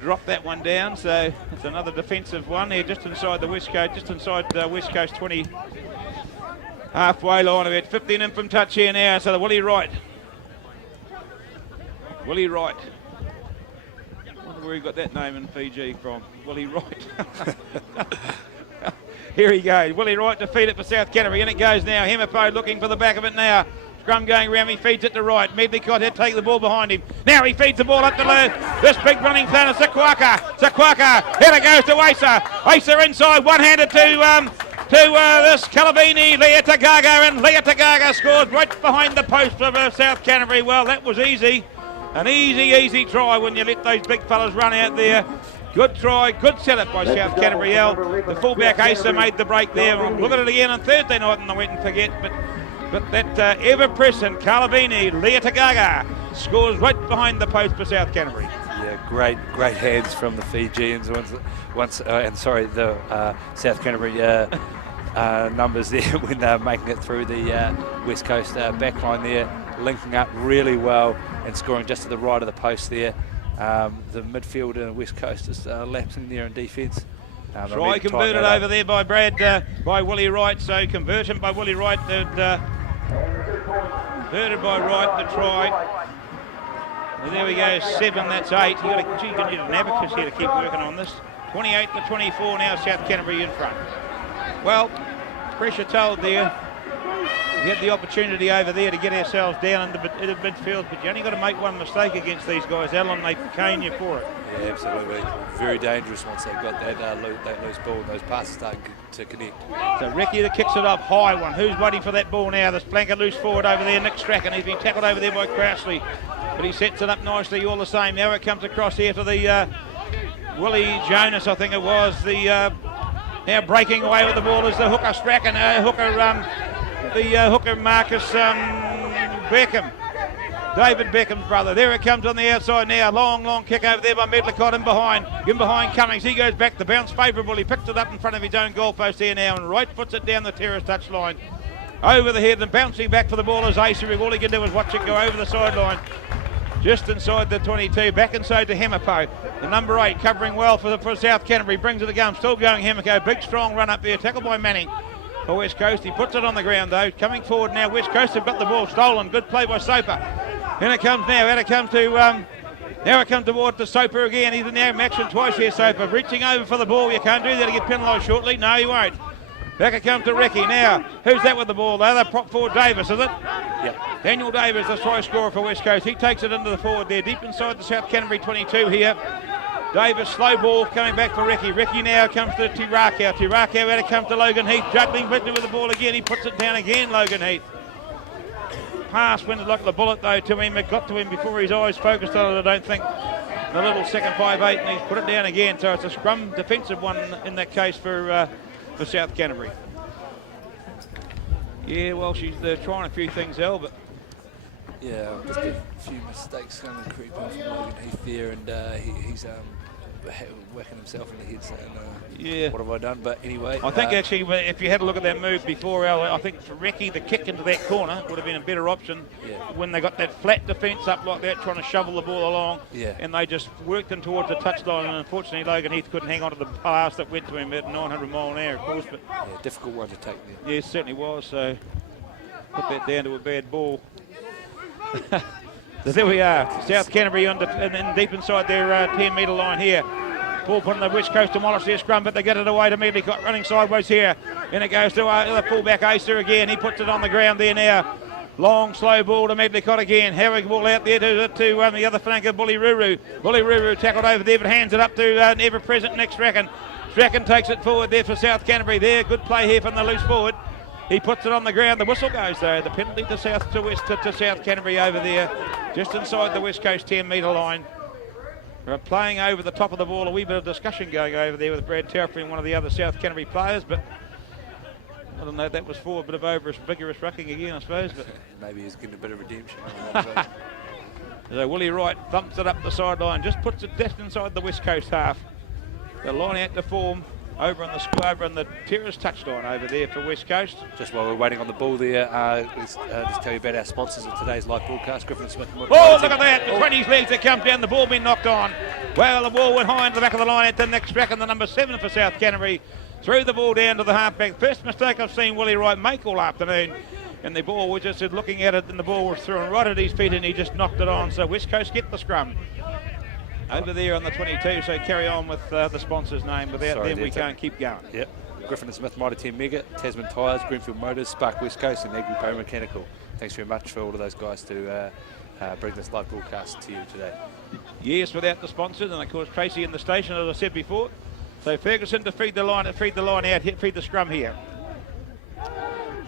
dropped that one down. So it's another defensive one here, just inside the West Coast, West Coast 20 halfway line. About 15 in from touch here now. So the Willie Wright. Willie Wright. I wonder where he got that name in Fiji from. Willie Wright. Here he goes. Willie Wright to feed it for South Canterbury. In it goes now. Hemapo looking for the back of it now. Scrum going round. He feeds it to right. Medlicott had to take the ball behind him. Now he feeds the ball up to this big running player, Sakwaka. Here it goes to Asa. Asa inside. One-handed to this Calavini, Leotagaga, and Leotagaga scores right behind the post of South Canterbury. Well, that was easy. An easy try when you let those big fellas run out there. Good try, good setup by South Canterbury. The fullback Asa made the break there. We'll look at it again on Thursday night and I went and forget. But that ever-present Calavini, Leotagaga scores right behind the post for South Canterbury. Yeah, great hands from the Fijians. The South Canterbury numbers there when they're making it through the West Coast backline there, linking up really well and scoring just to the right of the post there. The midfield in West Coast is lapsing there in defence. Try converted over there by by Willie Wright. So conversion by Willie Wright. Converted by Wright, the try. And there we go, 7, that's 8. You need an abacus here to keep working on this. 28 to 24 now, South Canterbury in front. Well, pressure told there. We had the opportunity over there to get ourselves down into midfield, but you only got to make one mistake against these guys, Alan. They cane you for it. Yeah, absolutely. Very dangerous once they've got that loose ball and those passes starting to connect. So Ricky that kicks it up, high one. Who's waiting for that ball now? This flanker loose forward over there, Nick Strachan. He's been tackled over there by Crouchley, but he sets it up nicely all the same. Now it comes across here to the Willie Jonas, I think it was. Now breaking away with the ball is the hooker Strachan, hooker Marcus Beckham. David Beckham's brother. There it comes on the outside now. Long kick over there by Medlicott in behind. In behind Cummings. He goes back. The bounce favourable. He picks it up in front of his own goalpost here now and right puts it down the terrace touchline. Over the head and bouncing back for the ball is Asa. All he can do is watch it go over the sideline. Just inside the 22. Back inside to Hemapo. The number 8 covering well for South Canterbury. Brings it again. Still going Hemapo. Big strong run up there. Tackled by Manning. For West Coast, he puts it on the ground though. Coming forward now, West Coast have got the ball stolen. Good play by Soper. In it comes now. Now it comes toward the Soper again. He's in the action twice here, Soper. Reaching over for the ball. You can't do that to get penalised shortly. No, you won't. Back it comes to Ricky. Now, who's that with the ball? The other prop forward, Davis, is it? Yep. Daniel Davis, the try scorer for West Coast. He takes it into the forward there, deep inside the South Canterbury 22 here. Davis, slow ball, coming back for Ricky. Ricky now comes to Tirakau. Tirakau out it comes to Logan Heath. Juggling quickly with the ball again. He puts it down again, Logan Heath. Pass went like the bullet though to him. It got to him before his eyes focused on it, I don't think. The little second 5'8", and he's put it down again. So it's a scrum defensive one in that case for South Canterbury. Yeah, well, she's trying a few things, Elle, but... Yeah, just a few mistakes coming creep on from Logan Heath there, and he's whacking himself in the head saying, Yeah. what have I done? But anyway. I think actually, if you had a look at that move before, I think for Recce, the kick into that corner would have been a better option when they got that flat defence up like that, trying to shovel the ball along, and they just worked them towards the touchline, and unfortunately Logan Heath couldn't hang on to the pass that went to him at 900 mile an hour, of course. But difficult one to take there. Yeah, it certainly was, so put that down to a bad ball. So there we are, South Canterbury in deep inside their 10-metre line here. Ball put on the West Coast, demolish their scrum, but they get it away to Medleycott, running sideways here. And it goes to the fullback Acer again. He puts it on the ground there now. Long, slow ball to Medleycott again. Having the ball out there to the other flanker, Bully Ruru. Bully Ruru tackled over there, but hands it up to ever-present Nick Strachan. Strachan takes it forward there for South Canterbury there. Good play here from the loose forward. He puts it on the ground. The whistle goes though. The penalty to South Canterbury over there, just inside the West Coast 10-metre line. We're playing over the top of the ball. A wee bit of discussion going over there with Brad Telfrey and one of the other South Canterbury players, but I don't know if that was for a bit of vigorous rucking again, I suppose. But maybe he's getting a bit of redemption. So Willie Wright thumps it up the sideline, just puts it just inside the West Coast half. The line out to form over on the terrace touchline over there for West Coast. Just while we're waiting on the ball there, let's tell you about our sponsors of today's live broadcast, Griffin Smith. Oh, look at that, the 20's legs that comes down, the ball being knocked on. Well, the ball went high into the back of the line at the next track, and the number 7 for South Canterbury threw the ball down to the halfback. First mistake I've seen Willie Wright make all afternoon. And the ball was just looking at it, and the ball was thrown right at his feet, and he just knocked it on. So West Coast get the scrum over there on the 22, so carry on with the sponsor's name. Without them, we can't keep going. Yep. Griffin Smith, Mitre 10 Mega, Tasman Tyres, Greenfield Motors, Spark West Coast, and Agri Power Mechanical. Thanks very much for all of those guys to bring this live broadcast to you today. Yes, without the sponsors, and of course Tracy in the station, as I said before. So Ferguson to feed the line out, feed the scrum here.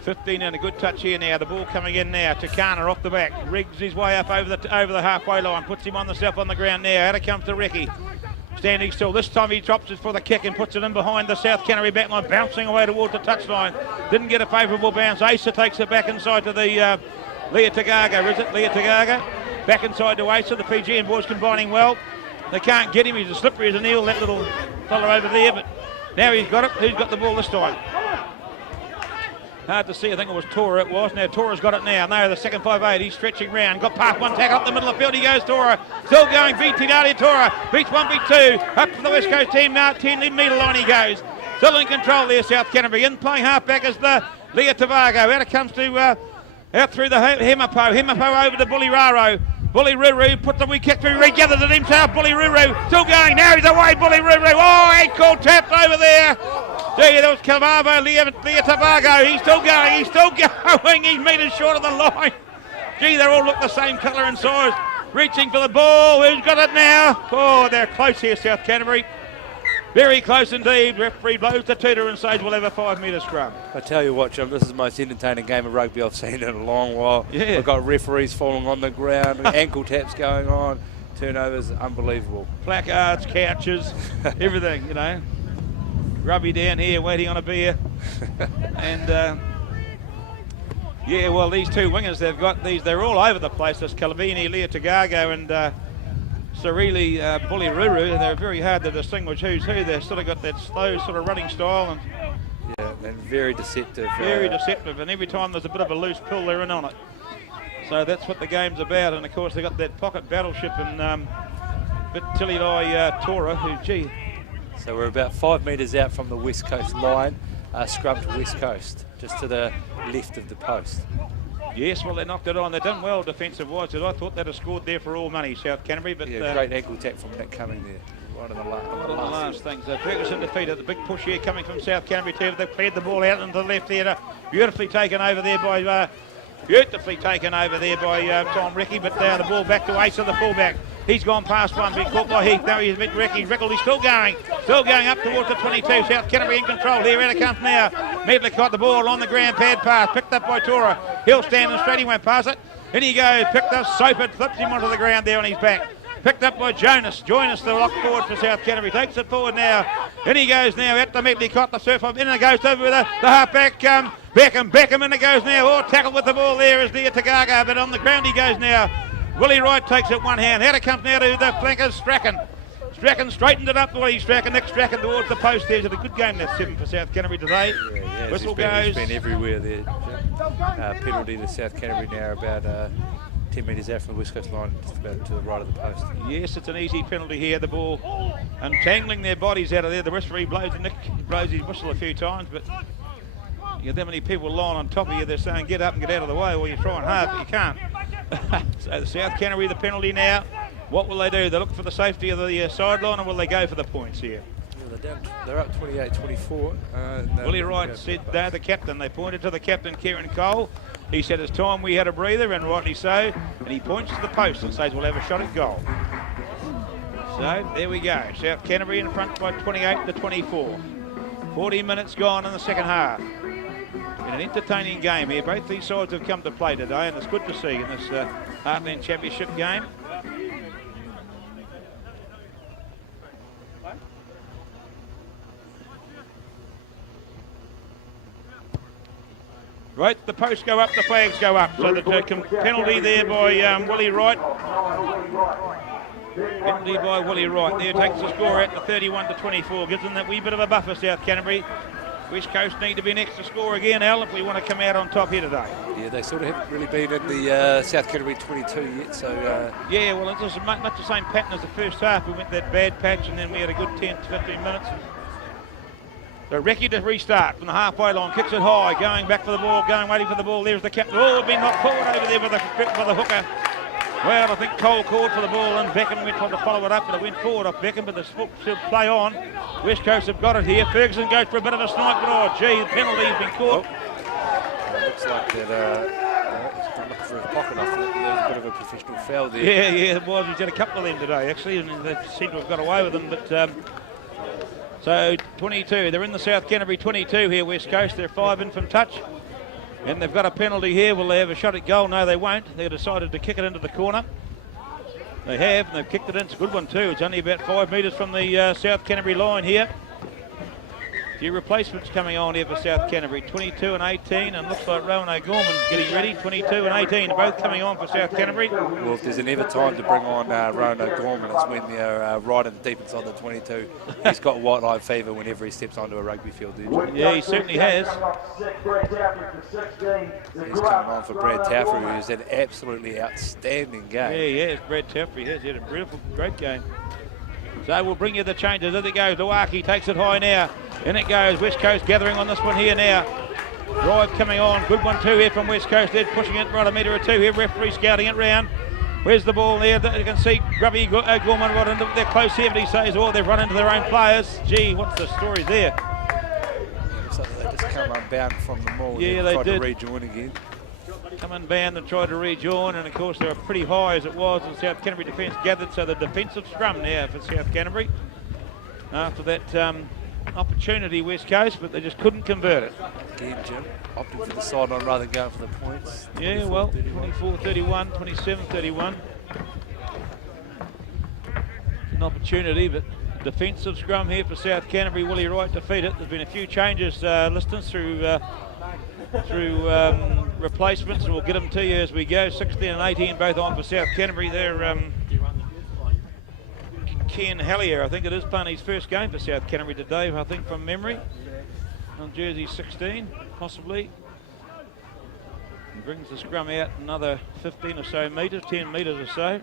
15 and a good touch here now. The ball coming in now. Takana off the back. Rigs his way up over the halfway line. Puts him on the ground now. Out it comes to Recce. Standing still. This time he drops it for the kick and puts it in behind the South Canterbury back line. Bouncing away towards the touchline. Didn't get a favourable bounce. Asa takes it back inside to the Leah Tagaga. Is it Leah Tagaga? Back inside to Asa. The Fijian boys combining well. They can't get him. He's as slippery as an eel, that little fella over there. But now he's got it. Who's got the ball this time? Hard to see. I think it was Tora. It was. Now Tora's got it now. No, the second 5'8". He's stretching round. Got past one tackle up the middle of the field. He goes Tora. Still going. Beat Tidali Tora. Beats 1, beat 2. Up to the West Coast team now. 10-metre line he goes. Still in control there, South Canterbury. In playing halfback is the Leah Tavago. Out it comes to out through the Hemapo. Hemapo over to Bully Raro. Bully Ruru puts the wee kick through. Regathers it himself. Bully Ruru still going. Now he's away. Bully Ruru. Oh, ankle tapped over there. Gee, that was Calvavo, Leah Tavago. He's still going. He's still going. He's metres short of the line. Gee, they all look the same colour and size. Reaching for the ball. Who's got it now? Oh, they're close here, South Canterbury. Very close indeed. Referee blows the tutor and says we'll have a 5-metre scrum. I tell you what, John, this is the most entertaining game of rugby I've seen in a long while. Yeah. We've got referees falling on the ground, ankle taps going on, turnovers, unbelievable. Placards, couches, everything, you know. Grubby down here waiting on a beer. And yeah, well, these two wingers, they've got these, they're all over the place. There's Calvini, Leah Tagago and Sarili Bully Ruru. They're very hard to distinguish who's who. They've sort of got that slow sort of running style. And yeah, and very deceptive. Very deceptive, and every time there's a bit of a loose pull, they're in on it. So that's what the game's about. And of course, they've got that pocket battleship and Bitililai Tora, who, gee. So we're about 5 metres out from the West Coast line, scrum to West Coast, just to the left of the post. Yes, well, they knocked it on. They've done well defensive-wise. I thought they'd have scored there for all money, South Canterbury. But yeah, great ankle tap from Nick Cumming there. Right in the last thing. So Ferguson defeated. The big push here coming from South Canterbury too. They've cleared the ball out into the left theatre. Beautifully taken over there by Tom Recce. But the ball back to Asa, the fullback. He's gone past one, been caught by Heath. Now he's met Recce. Reckley still going up towards the 22. South Canterbury in control here. Out it comes now. Medley caught the ball on the ground, pad pass, picked up by Tora. He'll stand and straight, he won't pass it. In he goes, picked up Soapert, flips him onto the ground there on his back. Picked up by Jonas. Jonas, the lock forward for South Canterbury. Takes it forward now. In he goes now. At the Medley caught the surf off. In it goes over with the halfback. Beckham in it goes now. Oh, tackle with the ball there is Leah Tagaga, but on the ground he goes now. Willie Wright takes it one hand. Out it comes now to the flankers, Strachan. Strachan straightened it up the way Strachan. Next Strachan towards the post there. It's a good game, that 7 for South Canterbury today. Yeah, Whistle he's goes. been everywhere there. Penalty to South Canterbury now about 10 metres out from the West Coast line, just about to the right of the post. Yes, it's an easy penalty here. The ball untangling their bodies out of there. The referee blows his whistle a few times, but you get that many people lying on top of you. They're saying get up and get out of the way, or you're trying hard, but you can't. So the South Canterbury, the penalty now. What will they do? They look for the safety of the sideline, or will they go for the points here? They're up 28-24. Willie Wright said they're the captain. They pointed to the captain, Kieran Cole. He said it's time we had a breather, and rightly so. And he points to the post and says we'll have a shot at goal. So there we go. South Canterbury in front by 28-24. 40 minutes gone in the second half. In an entertaining game here. Both these sides have come to play today, and it's good to see in this Heartland Championship game. Right, the posts go up, the flags go up. So the penalty there by Willie Wright. Penalty by Willie Wright there takes the score out to 31-24. Gives them that wee bit of a buffer, South Canterbury. West Coast need to be next to score again, Al, if we want to come out on top here today. Yeah, they sort of haven't really been in the South Canterbury 22 yet, so... Yeah, well, it was much the same pattern as the first half. We went that bad patch, and then we had a good 10 to 15 minutes. So Recchi to restart from the halfway line, kicks it high, going back for the ball, waiting for the ball. There's the captain. Oh, been knocked forward over there with the hooker. Well, I think Cole called for the ball, and Beckham went on to follow it up, and it went forward off Beckham, but the foot should play on. West Coast have got it here. Ferguson goes for a bit of a snipe, but oh, gee, the penalty's been caught. It looks like that he's gone looking for his pocket. I thought there was a bit of a professional foul there. Yeah, it was. He's had a couple of them today, actually, and they seem to have got away with them, but... So 22, they're in the South Canterbury 22 here, West Coast. They're 5 in from touch. And they've got a penalty here. Will they have a shot at goal? No, they won't. They've decided to kick it into the corner. They have, and they've kicked it in. It's a good one too. It's only about 5 metres from the South Canterbury line here. A few replacements coming on here for South Canterbury. 22 and 18, and looks like Rowan O'Gorman's getting ready. 22 and 18, both coming on for South Canterbury. Well, if there's ever time to bring on Rowan O'Gorman, it's when they're right in the deep inside the 22. He's got white line fever whenever he steps onto a rugby field. Yeah, he certainly has. He's coming on for Brad Taffrey, who's had an absolutely outstanding game. Yeah, he has. Brad Taffrey has had a beautiful, great game. So we'll bring you the changes. As it goes, Lawaki takes it high now. In it goes, West Coast gathering on this one here now. Drive coming on, good one too here from West Coast. They're pushing it right a metre or two here. Referee scouting it round. Where's the ball there? You can see Grubby O'Gorman right into their close here, but he says, oh, they've run into their own players. Gee, what's the story there? Looks like they just come unbound from the maul. Yeah, they tried did. To rejoin again. Come unbound and tried to rejoin, and of course they were pretty high as it was, and South Canterbury defence gathered. So the defensive scrum now for South Canterbury after that opportunity, West Coast, but they just couldn't convert it. Again, Jim, opting for the sideline rather than going for the points. Yeah, well, 24-31, 27-31. An opportunity, but defensive scrum here for South Canterbury. Willie Wright to feed it. There's been a few changes, listeners, through replacements, and we'll get them to you as we go. 16 and 18 both on for South Canterbury. They're Ken Hallier, I think it is, playing his first game for South Canterbury today, I think, from memory, on jersey 16 possibly. And brings the scrum out another 15 or so metres, 10 metres or so.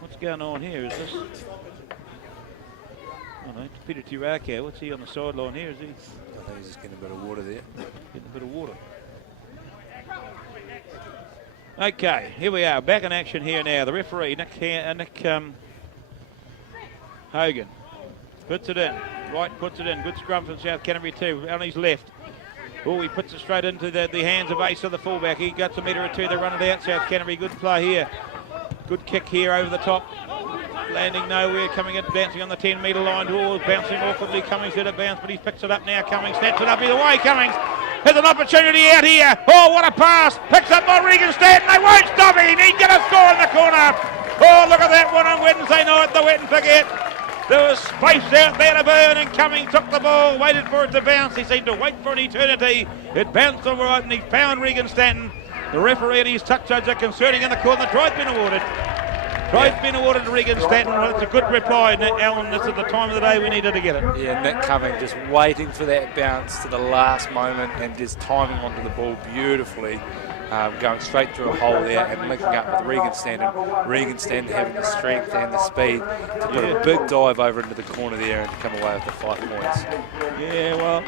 What's going on here? Is this, oh no, it's Peter Tiraka. What's he on the sideline here? Is he? I think he's just getting a bit of water there. Getting a bit of water. Okay, here we are, back in action here now. The referee, Nick Hogan, puts it in. Wright puts it in. Good scrum from South Canterbury too, on his left. Oh, he puts it straight into the hands of Ace of the fullback. He gets a metre or two, they run it out. South Canterbury, good play here. Good kick here over the top. Landing nowhere, coming in, bouncing on the 10-metre line. Oh, bouncing awkwardly. Cummings let it bounce, but he picks it up now. Cummings snaps it up either way. Cummings has an opportunity out here. Oh, what a pass. Picks up by Regan Stanton. They won't stop him. He can get a score in the corner. Oh, look at that one on Wednesday night, the wet and forget. There was space out there to burn, and Cummings took the ball, waited for it to bounce. He seemed to wait for an eternity. It bounced all right, and he found Regan Stanton. The referee and his tuck judge are concerning in the corner. The try's been awarded. Tries been awarded to Regan Stanton. Well, it's a good reply, Nick Allen. This is the time of the day we needed to get it. Yeah, Nick Cumming just waiting for that bounce to the last moment and just timing onto the ball beautifully. Going straight through a hole there and linking up with Regan Stanton. Regan Stanton having the strength and the speed to put a big dive over into the corner there and come away with the 5 points. Yeah, well,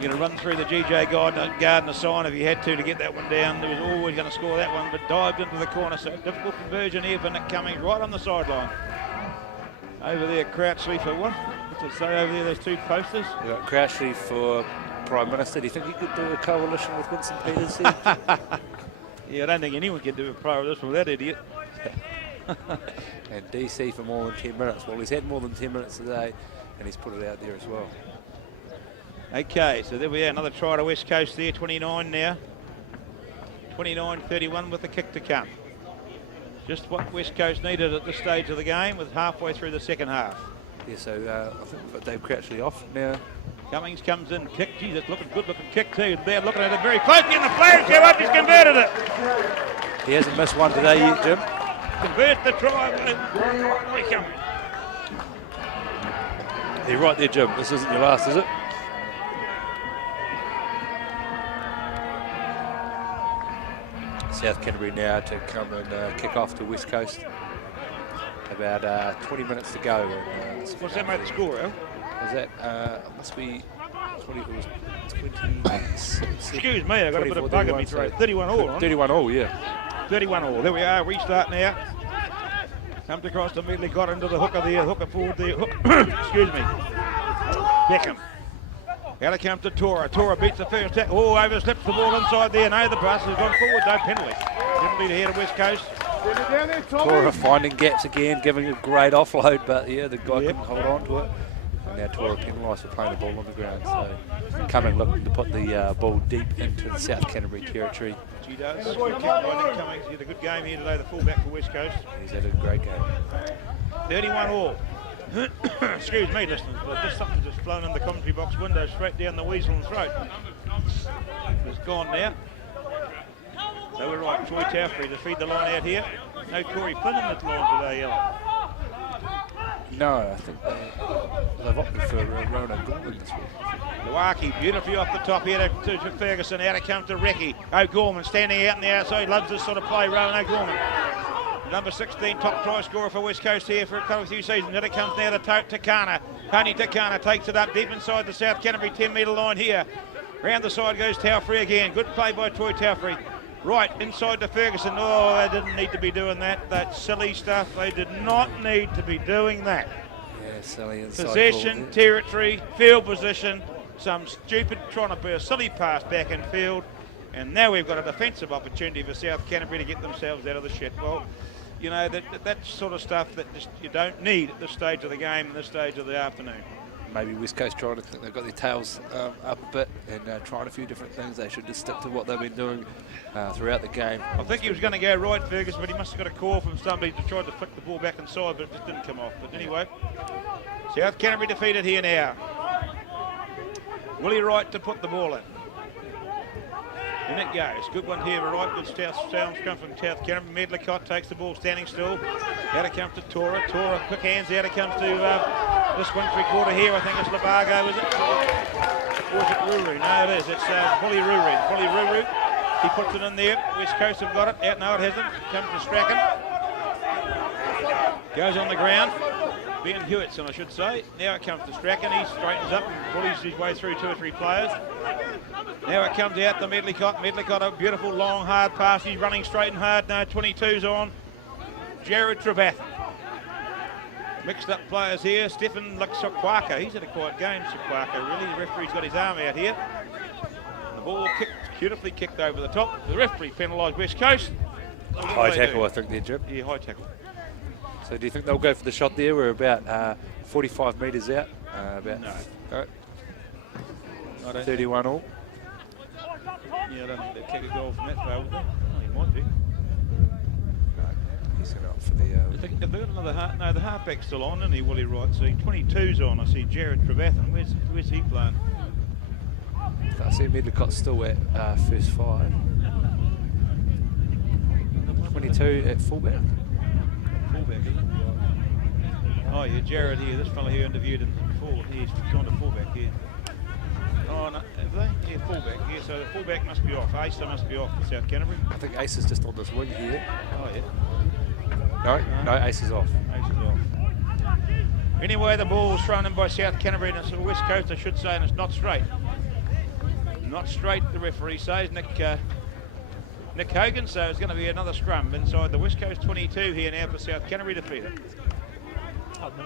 you're going to run through the GJ Gardner sign if you had to get that one down. There was always going to score that one, but dived into the corner. So difficult conversion here for Nick Cummings right on the sideline. Over there, Crouchley for what? What's it say over there, those 2 posters? We've got Crouchley for Prime Minister. Do you think he could do a coalition with Winston Peters here? Yeah, I don't think anyone can do a coalition with that idiot. And DC for more than 10 minutes. Well, he's had more than 10 minutes today, and he's put it out there as well. Okay, so there we are, another try to West Coast there, 29 now. 29-31 with the kick to come. Just what West Coast needed at this stage of the game, with halfway through the second half. Yeah, so I think we've got Dave Crouchley off now. Cummings comes in, kick. Geez, that's looking good looking kick too. They're looking at it very closely, and the players go up. He's converted it. He hasn't missed one today yet, Jim. Convert the try. You're right there, Jim. This isn't your last, is it? South Canterbury now to come and kick off to West Coast. About 20 minutes to go. And, what's that made the score, Al? Was that? Must be 20. It was 26. Excuse me, I got a bit of bug in my throat. 31 all. 31 all, yeah. 31 all. There we are. Restart now. Comes across immediately, got into the hooker there. Hooker forward there. Excuse me. Beckham. Out comes to Tora. Tora beats the first tackle. Oh, overslips the ball inside there. No, the bus has gone forward. No penalty. Penalty to head of West Coast. Tora finding gaps again, giving a great offload, but yeah, the guy couldn't hold on to it. And now Tora penalised for playing the ball on the ground. So Cumming looking to put the ball deep into the South Canterbury territory. He does. Good kick by Nick Cummings. He had a good game here today, the fullback for West Coast. He's had a great game. 31 all. Excuse me, listeners, but just something just flown in the commentary box window straight down the weasel's throat. It's gone now. So we're right, Troy Taffrey to feed the line out here. No Corey Flynn in the line today, Ellen. No, I think they've opted for Rona Gorman this week. Luaki beautifully off the top here to Ferguson. Out it comes to Recce. O'Gorman standing out on the outside. Loves this sort of play, Rowan O'Gorman. Number 16, top try scorer for West Coast here for a few seasons. Then it comes now to Takana. Tony Takana takes it up deep inside the South Canterbury 10-metre line here. Round the side goes Taufree again. Good play by Troy Taufree. Right, inside to Ferguson. Oh, they didn't need to be doing that. That's silly stuff. They did not need to be doing that. Yeah, silly inside possession, territory, field position. Some stupid trying to be a silly pass back in field. And now we've got a defensive opportunity for South Canterbury to get themselves out of the shit. Well, you know, that's sort of stuff that just you don't need at this stage of the game and this stage of the afternoon. Maybe West Coast trying to think they've got their tails up a bit and trying a few different things. They should just stick to what they've been doing throughout the game. I think he was going to go right, Ferguson, but he must have got a call from somebody to try to flick the ball back inside, but it just didn't come off. But anyway, South Canterbury defeated here now. Willie Wright to put the ball in. And it goes. Good one here, right. Good sounds come from South Canterbury. Medlicott takes the ball standing still. Out it comes to Tora. Tora, quick hands. Out it comes to this 1/3 here. I think it's Labargo, is it? Or is it Ruru? No, it is. It's Bully Ruru. Bully Ruru. He puts it in there. West Coast have got it. Out, no, it hasn't. Comes to Strachan. Goes on the ground. Ben Hewitson, I should say. Now it comes to Strachan. He straightens up and bullies his way through 2 or 3 players. Now it comes out to Medlicott. Medlicott, a beautiful, long, hard pass. He's running straight and hard now. 22's on. Jared Trevathan. Mixed up players here. Stefan Sakwaka. He's had a quiet game, Sakwaka, really. The referee's got his arm out here. The ball kicked, beautifully kicked over the top. The referee penalised West Coast. High tackle, I think, there, Jim. Yeah, high tackle. So do you think they'll go for the shot there? We're about 45 metres out. No. 31 all. Yeah, I don't think they'll kick a goal from that far, would they? Oh, he might do. No, he's going to opt for the... Have they got another half? No, the halfback's still on, isn't he, Willie Wright? See, 22's on. I see Jared Trevathan. Where's he playing? I see Medlicott's still at first 5. 22 at fullback. fullback, isn't it? Oh, yeah, Jared here, this fella here interviewed him before. He's gone to fullback here. Oh, no, have they? Yeah, fullback. Yeah, so the fullback must be off. Asa must be off for South Canterbury. I think Ace is just on this wing here. Oh, yeah. No, Ace is off. Ace is off. Anyway, the ball was thrown in by South Canterbury, and it's the West Coast, I should say, and it's not straight. Not straight, the referee says. Nick Hogan, so it's going to be another scrum inside the West Coast 22 here now for South Canterbury defeated.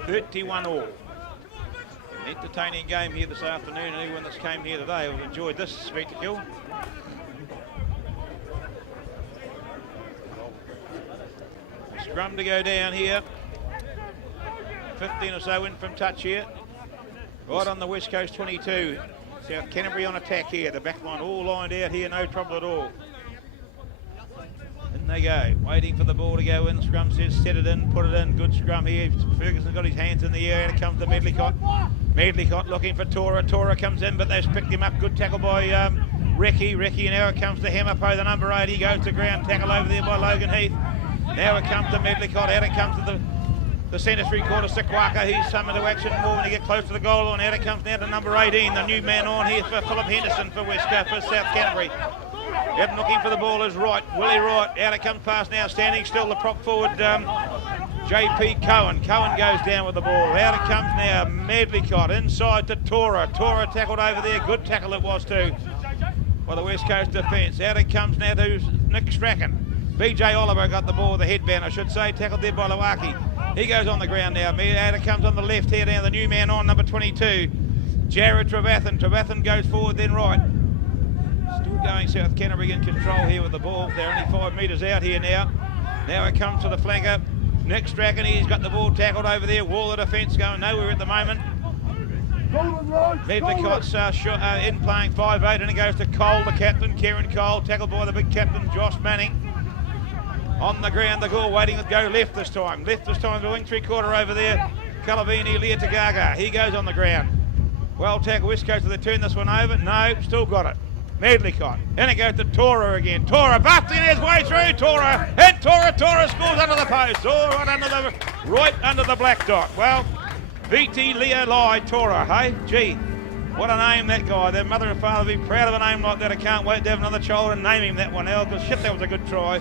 31 all. An entertaining game here this afternoon, and anyone that's came here today will have enjoyed this spectacle. Scrum to go down here. 15 or so in from touch here. Right on the West Coast 22. South Canterbury on attack here. The back line all lined out here, no trouble at all. In they go, waiting for the ball to go in. Scrum says set it in, put it in. Good scrum here. Ferguson's got his hands in the air. Here comes the Medlicott. Medlicott looking for Tora. Tora comes in, but they've picked him up. Good tackle by Recce. Recce, and now it comes to Hemapo, the number 8. He goes to ground. Tackle over there by Logan Heath. Now it comes to Medlicott. Out it comes to the centre three-quarter Sikwaka. He's summoned to action more when he get close to the goal line. Out it comes now to number 18, the new man on here for Philip Henderson for South Canterbury. Yep, looking for the ball is Wright, Willie Wright. Out it comes past now, standing still, the prop forward, JP Cohen. Cohen goes down with the ball. Out it comes now, Medlicott inside to Tora. Tora tackled over there, good tackle it was too by the West Coast defence. Out it comes now to Nick Strachan. BJ Oliver got the ball with the headband, I should say, tackled there by Lawaki. He goes on the ground now. Out it comes on the left here now, the new man on, number 22, Jared Trevathan. Trevathan goes forward, then right. Still going South Canterbury in control here with the ball. They're only 5 metres out here now. Now it comes to the flanker. Nick Strachan, he's got the ball tackled over there. Wall of defence going nowhere at the moment. Medlicott's in playing 5'8", and it goes to Cole, the captain, Kieran Cole, tackled by the big captain, Josh Manning. On the ground, the goal waiting to go left this time. Left this time, the wing three-quarter over there. Calavini, Leotagaga. He goes on the ground. Well tackled, West Coast, do they turn this one over? No, still got it. Medlicott. Then it goes to Tora again. Tora busting his way through. Tora. And Tora scores under the post. Oh, right under the black dot. Well, VT Leo Lai Tora, hey? Gee, what a name that guy. Their mother and father would be proud of a name like that. I can't wait to have another child and name him that one, Al, because shit, that was a good try.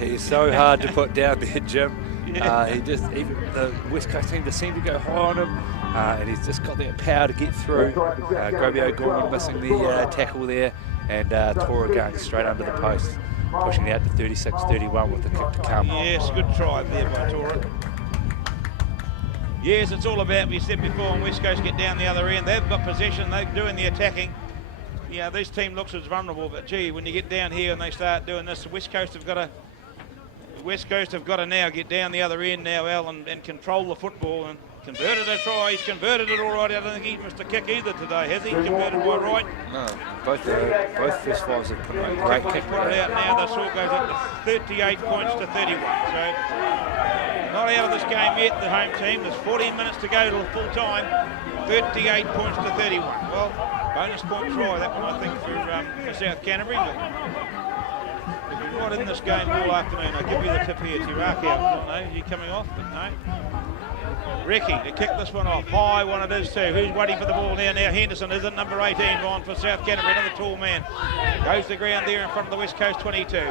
He's so hard to put down there, Jim. Yeah. Even the West Coast team just seem to go high on him, and he's just got that power to get through. Grobio Gorman missing the tackle there, and Tora going straight under the post, pushing it out to 36-31 with the kick to come. Yes, good try there by Tora. Yes, it's all about, we said before, when West Coast get down the other end, they've got possession, they're doing the attacking. Yeah, this team looks as vulnerable, but gee, when you get down here and they start doing this, West Coast have got to now get down the other end now, Al, and control the football, and converted a try. He's converted it all right. I don't think he's missed a kick either today, has he? Converted by right. No, both first fives have put a great kick. Put it out now. The score goes up to 38 points to 31. So not out of this game yet, the home team. There's 14 minutes to go till full time. 38 points to 31. Well, bonus point try, that one, I think, for South Canterbury. But if you're not in this game all afternoon, I'll give you the tip here. Tiraki out. No, he's coming off, but no. Recce to kick this one off. High one it is too. Who's waiting for the ball now? Now Henderson is it, number 18 on for South Canterbury, another tall man. Goes to the ground there in front of the West Coast 22.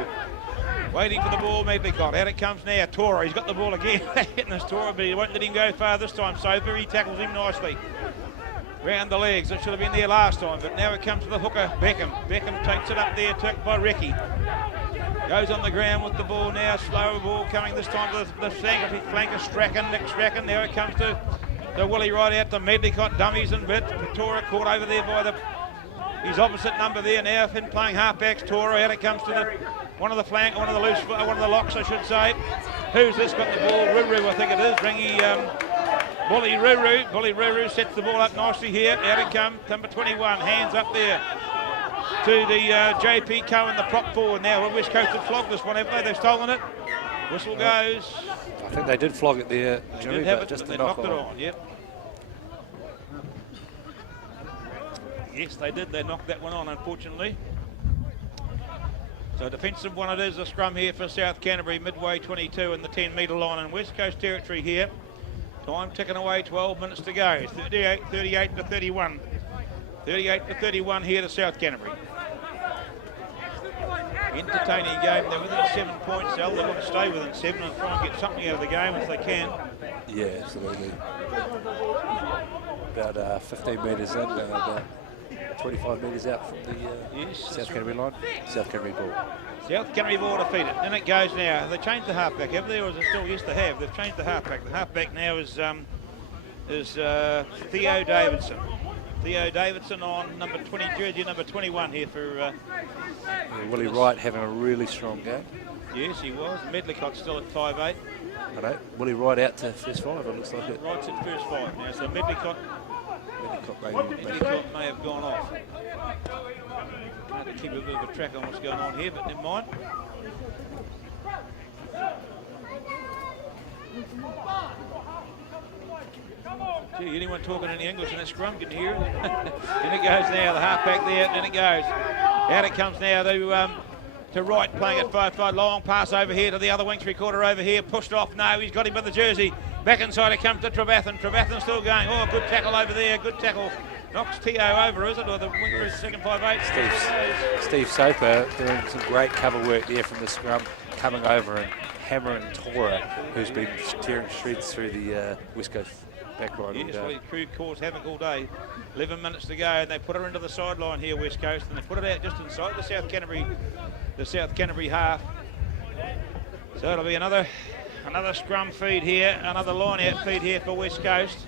Waiting for the ball, Medlicott. Out it comes now. Tora, he's got the ball again. Hitting this Tora, but he won't let him go far this time. Soper, he tackles him nicely. Round the legs. It should have been there last time, but now it comes to the hooker, Beckham. Beckham takes it up there, took by Recce. Goes on the ground with the ball now. Slow ball coming this time to the flanker Strachan, Nick Strachan. Now it comes to Willie right out to Medlicott. Dummies and bits. Tora caught over there by his opposite number there now. In playing halfbacks, Tora. Out it comes to one of the locks, I should say. Who's this got the ball? Ruru, I think it is. Bully Ruru. Bully Ruru sets the ball up nicely here. Out it comes. Number 21. Hands up there to the JP Cohen, the prop forward now. Well, West Coast have flogged this one, haven't they? They've stolen it. Whistle goes. I think they did flog it there, Jimmy, did have it, just but to they knock knocked it on. Yep. Yes, they did. They knocked that one on, unfortunately. So defensive one it is, a scrum here for South Canterbury, midway 22 in the 10-metre line in West Coast territory here. Time ticking away, 12 minutes to go. 38 to 31. 38 to 31 here to South Canterbury. Entertaining game. They're within 7 points, Al. They want to stay within 7 and try and get something out of the game if they can. Yeah, absolutely. About 15 metres in, about 25 metres out from the South Canterbury line. South Canterbury ball. South Canterbury ball defeated. In it goes now. Have they changed the halfback, have they, or is it still? Yes, they have. They've changed the halfback. The halfback now is Theo Davidson. Theo Davidson on number 20, jersey number 21 here for... Willie Wright having a really strong game. Yes, he was. Medlicott's still at 5'8". I know. Willie Wright out to first 5, it looks like it. Wright's at first 5 now, so Medlicott may have gone off. Hard to keep a bit of a track on what's going on here, but never mind. Gee, anyone talking any English in that scrum? Can you hear it? And it goes now, the halfback there, and it goes. Out it comes now to Wright, playing at 5'5", long pass over here to the other wing, three-quarter over here, pushed off. No, he's got him with the jersey. Back inside it comes to Trevathan. Trevathan still going. Oh, good tackle over there, good tackle. Knocks T.O. over, is it? Or the winger is second 5'8". Steve Soper doing some great cover work there from the scrum, coming over and hammering Tora, who's been tearing shreds through the West Coast back line. Yes, well, crew caused havoc all day. 11 minutes to go, and they put her into the sideline here, West Coast, and they put it out just inside the South Canterbury half. So it'll be another scrum feed here, another line-out feed here for West Coast.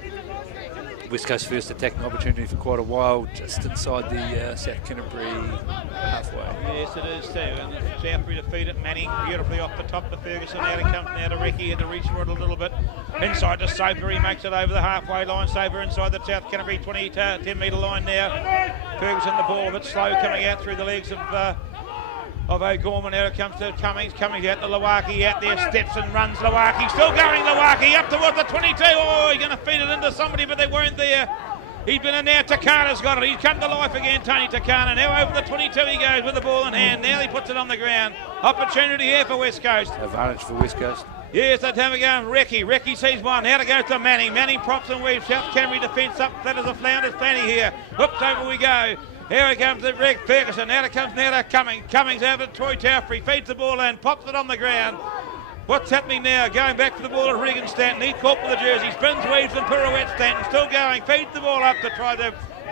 West Coast first attacking opportunity for quite a while, just inside the South Canterbury halfway. Yes, it is too. And Southbury defeat it. Manning beautifully off the top to Ferguson. Out it comes now to Recce. Had to reach for it a little bit. Inside to Soper. He makes it over the halfway line. Soper inside the South Canterbury 10-metre line now. Ferguson the ball a bit slow coming out through the legs of O'Gorman. Now it comes to Cummings out to Lawaki, out there, steps and runs Lawaki, still going Lawaki, up towards the 22, oh, he's going to feed it into somebody, but they weren't there. He's been in there, Takana's got it, he's come to life again, Tony Takana, now over the 22 he goes with the ball in hand, now he puts it on the ground. Opportunity here for West Coast. Advantage for West Coast. Yes, that time again, Recce sees one, now it goes to Manning props and weaves, South Canterbury defence up, flat as a flounder's plenty here, whoops, over we go. Here it comes to Rick Ferguson. Now it comes now to Cummings. Cummings over to Troy Taufrey. Feeds the ball and pops it on the ground. What's happening now? Going back to the ball of Regan Stanton. He's caught with the jersey. Spins, weaves and pirouettes. Stanton still going. Feeds the ball up to try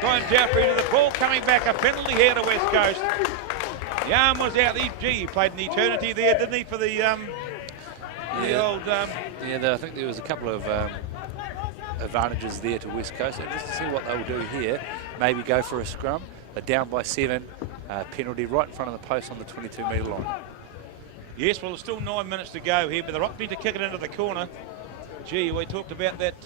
Taufrey to the ball coming back. A penalty here to West Coast. The arm was out. He played an eternity there, didn't he, for the old... Yeah, I think there was a couple of advantages there to West Coast. And just to see what they'll do here, maybe go for a scrum. They're down by 7, penalty right in front of the post on the 22-metre line. Yes, well, there's still 9 minutes to go here, but they're opting to kick it into the corner. Gee, we talked about that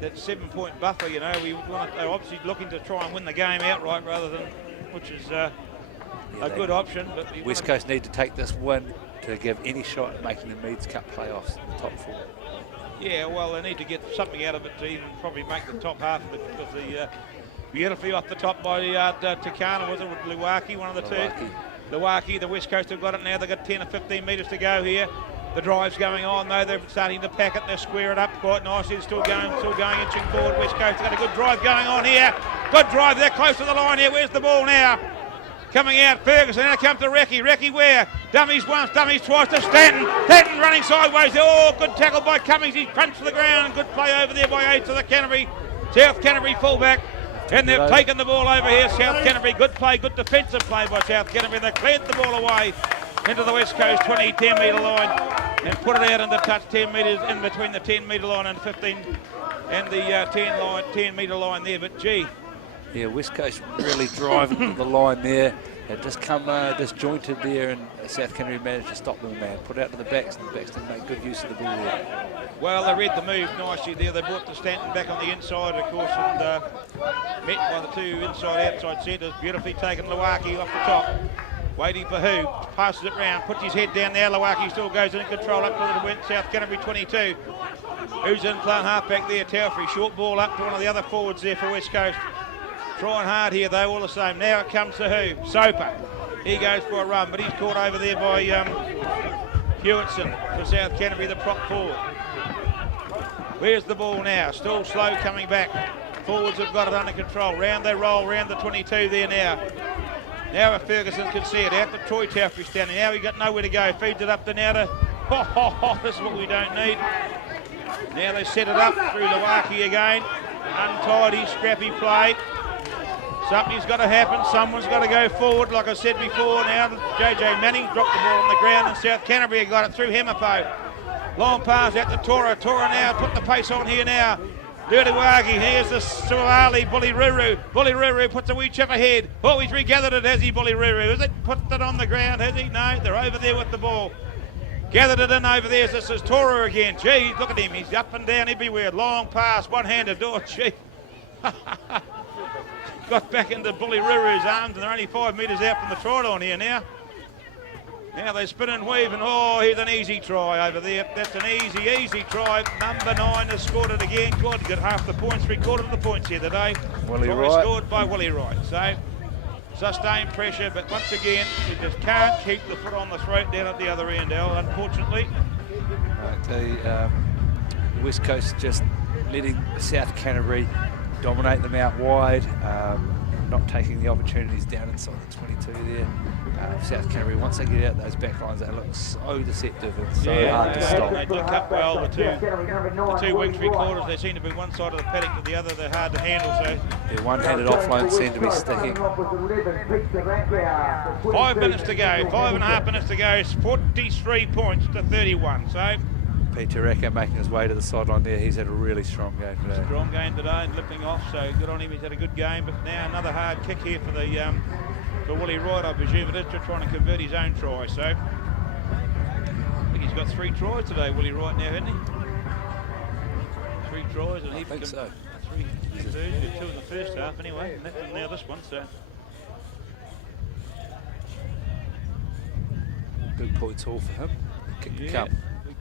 7-point buffer, you know. They're obviously looking to try and win the game outright rather than, which is a good option. But West Coast need to take this win to give any shot at making the Meads Cup playoffs in the top 4. Yeah, well, they need to get something out of it to even probably make the top half of the beautifully off the top by Takana, was it, with Luwaki, one of the two? Luwaki, the West Coast have got it now. They've got 10 or 15 metres to go here. The drive's going on, though. They're starting to pack it. They square it up quite nicely. It's still going, inching forward. West Coast have got a good drive going on here. Good drive. They're close to the line here. Where's the ball now? Coming out, Ferguson. Now comes to Recce. Recce where? Dummies once, dummies twice to Stanton. Stanton running sideways. Oh, good tackle by Cummings. He's crunched to the ground. Good play over there by 8 to the South Canterbury fullback. And they've taken the ball over here, South Canterbury. Good play, good defensive play by South Canterbury. They've cleared the ball away into the West Coast 10-metre line and put it out in the touch 10 metres in between the 10-metre line and 15 and the 10-metre line there. But gee. Yeah, West Coast really driving to the line there. They've just come disjointed there, and South Canterbury managed to stop them, man. Put it out to the backs, and the backs didn't make good use of the ball there. Well, they read the move nicely there. They brought the Stanton back on the inside, of course, and met by the two inside-outside centres. Beautifully taken Luwaki off the top. Waiting for who? Passes it round, puts his head down there. Luwaki still goes in control up to the South Canterbury 22. Who's in playing halfback there? Taufrey. Short ball up to one of the other forwards there for West Coast. Trying hard here, though, all the same. Now it comes to who? Soper. He goes for a run, but he's caught over there by Hewitson for South Canterbury, the prop forward. Where's the ball now? Still slow coming back. Forwards have got it under control. Round they roll, round the 22 there now. Now if Ferguson can see it, out to Troy Taffrey standing. Now he's got nowhere to go. Feeds it up to now to... this is what we don't need. Now they set it up through Lawaki again. Untidy, scrappy play. Something's got to happen. Someone's got to go forward, like I said before. Now JJ Manning dropped the ball on the ground, and South Canterbury got it through Hemapo. Long pass out to Tora. Tora now put the pace on here now. Dirty Wagi. Here's the Suali, Bully Ruru. Bully Ruru puts a wee chip ahead. Oh, he's regathered it, has he, Bully Ruru? Has it put it on the ground, has he? No, they're over there with the ball. Gathered it in over there. This is Tora again. Gee, look at him. He's up and down everywhere. Long pass, one-handed door. Gee. Got back into Bully Ruru's arms, and they're only 5 metres out from the try line here now. Now they spin and weave, and oh, here's an easy try over there. That's an easy try. Number 9 has scored it again. Good, got half the points, 3/4 of the points here today. Willie Try Wright. scored by Willie Wright. So, sustained pressure, but once again, we just can't keep the foot on the throat down at the other end, Al, unfortunately. West Coast just letting South Canterbury dominate them out wide, not taking the opportunities down inside the 22 there. South Canterbury, once they get out those back lines, they look so deceptive and so hard to stop. They link up well, the two wing three-quarters. They seem to be one side of the paddock to the other. They're hard to handle, so... Their one-handed offloads seem to be sticking. 5 minutes to go, 5.5 minutes to go, 43 points to 31, so... Peter Racca making his way to the sideline there. He's had a really strong game today. Strong game today and lipping off, so good on him. He's had a good game, but now another hard kick here for the for Willie Wright, I presume it is, to trying to convert his own try. So I think he's got 3 tries today, Willie Wright, now, hasn't he? 3 tries, and he think so. 3 conversions, 2 in the first half anyway, and now this one. So big points all for him. Kick the cup.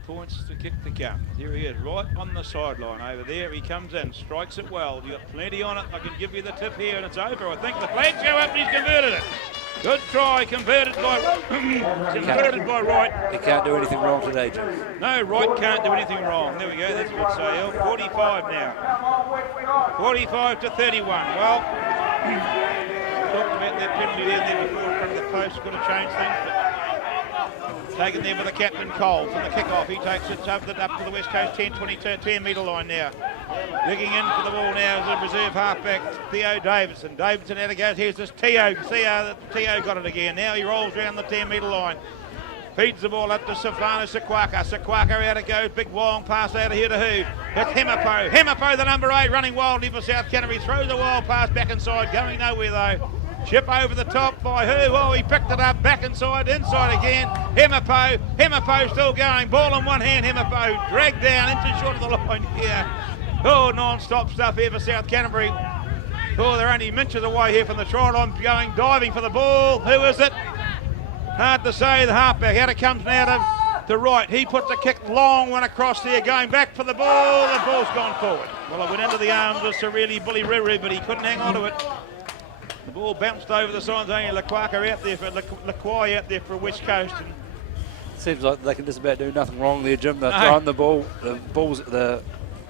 Points to kick the cup. Here he is, right on the sideline over there. He comes in, strikes it well. You got plenty on it. I can give you the tip here, and it's over. I think the flags go up, and he's converted it. Good try, converted by Wright. He can't do anything wrong today, Jim. No, Wright can't do anything wrong. There we go. That's a good sale. 45 now. 45 to 31. Well, talked about that penalty down there before in front of the post. Could have changed things, but taken there with the captain Cole from the kickoff. He takes it up to the West Coast 10 metre line now. Digging in for the ball now is the reserve halfback Theo Davidson. Davidson out it goes. Here's this Theo. Theo got it again. Now he rolls around the 10 metre line. Feeds the ball up to Safano Sequaka. Sequaka out it goes. Big long pass out of here to who? It's Hemapo. Hemapo, the number 8, running wildly for South Canterbury. Throws a wild pass back inside. Going nowhere though. Chip over the top by who? Oh, he picked it up, back inside again. Hemapo still going. Ball in one hand, Hemapo dragged down, inches short of the line here. Oh, non-stop stuff here for South Canterbury. Oh, they're only inches away here from the try line, going, diving for the ball. Who is it? Hard to say, the halfback. Out it comes now to Wright. He puts a kick, long one across there, going back for the ball. The ball's gone forward. Well, it went into the arms of Cirelli Bully Ruru, but he couldn't hang on to it. The ball bounced over the sides. Only Laquaka out there for Laquai out there for West Coast. And seems like they can just about do nothing wrong there, Jim. They're throwing the ball.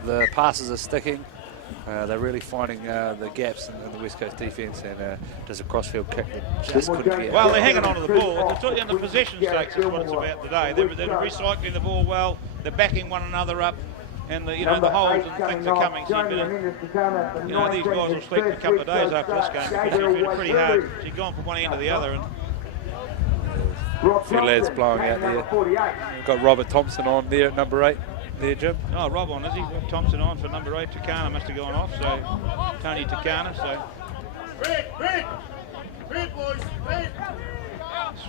The passes are sticking. They're really finding the gaps in the West Coast defence, and just a crossfield kick that just couldn't get. Well, they're hanging on to the ball. It's in the possession stakes is what it's about today. They're recycling the ball well. They're backing one another up. And the holes and things are coming. So these guys will sleep a couple of days after this game because it's been pretty hard. She's gone from one end to the other. And a few lads blowing out there. Got Robert Thompson on there at number 8 there, Jim. Oh, Rob on, is he? Rob Thompson on for number 8. Takana must have gone off, so Tony Takana. So Red, boys, red.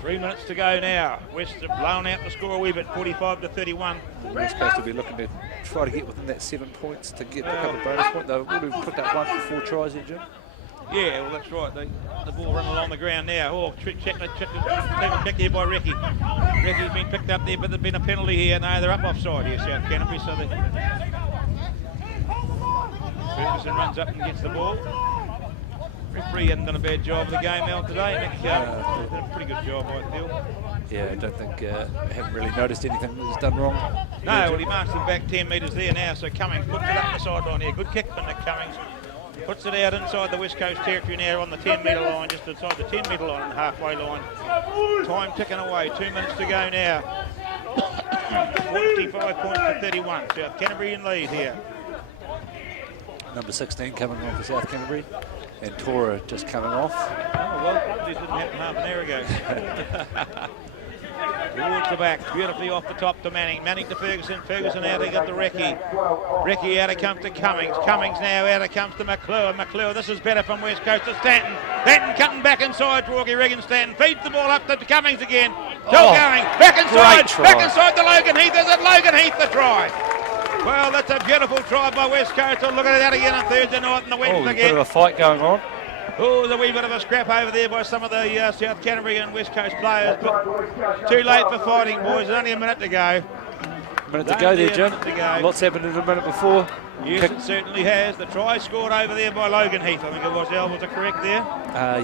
3 minutes to go now. West have blown out the score a wee bit, 45 to 31. West Coast will be looking to try to get within that 7 points to get a couple of bonus points. They've already put that 1 for 4 tries there, Jim. Yeah, well, that's right. The ball running along the ground now. Oh, check here by Ricky. Ricky's been picked up there, but there's been a penalty here. No, they're up offside here, South Canterbury. So Ferguson runs up and gets the ball. Referee hasn't done a bad job of the game out today. Nick did a pretty good job, I feel. Yeah, I don't think, I haven't really noticed anything that was done wrong. No, well, he marched him back 10 metres there now, so Cummings puts it up the sideline here. Good kick from Nick Cummings. Puts it out inside the West Coast territory now on the 10-metre line, just inside the 10-metre line and halfway line. Time ticking away, 2 minutes to go now. 45 points to 31. South Canterbury in lead here. Number 16 coming on for South Canterbury, and Tora just coming off. Oh, well, this didn't happen half an hour ago. Towards the back, beautifully off the top to Manning. Manning to Ferguson. Ferguson out, he got to Recce. Recce out, it comes to Cummings. Cummings now out, it comes to McClure. McClure, this is better from West Coast to Stanton. Stanton cutting back inside to Augie Regan. Stanton feeds the ball up to Cummings again. Still going. Back inside to Logan Heath. Is it Logan Heath the try? Well, that's a beautiful try by West Coast. Look at that again on Thursday night in the West A again. bit of a fight going on. Oh, there's a wee bit of a scrap over there by some of the South Canterbury and West Coast players, but too late for fighting, boys. There's only a minute to go. A minute to go there, Jim. Lots happened in a minute before. Yes, it certainly has. The try scored over there by Logan Heath. I think it was. Al, was it correct there?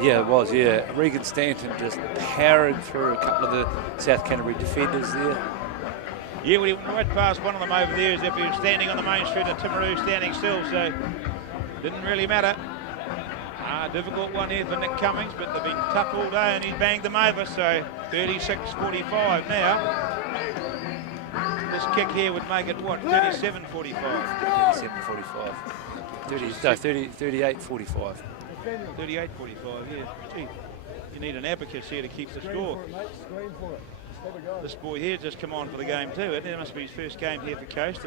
Yeah, it was, yeah. Regan Stanton just powering through a couple of the South Canterbury defenders there. Yeah, well, he went right past one of them over there as if he was standing on the main street of Timaru, standing still, so didn't really matter. Difficult one here for Nick Cummings, but they've been tough all day and he's banged them over, so 36-45 now. This kick here would make it, what, 37-45? 37-45. 38-45. 38-45, yeah. Gee, you need an abacus here to keep the score. This boy here just come on for the game too. It must be his first game here for Coast.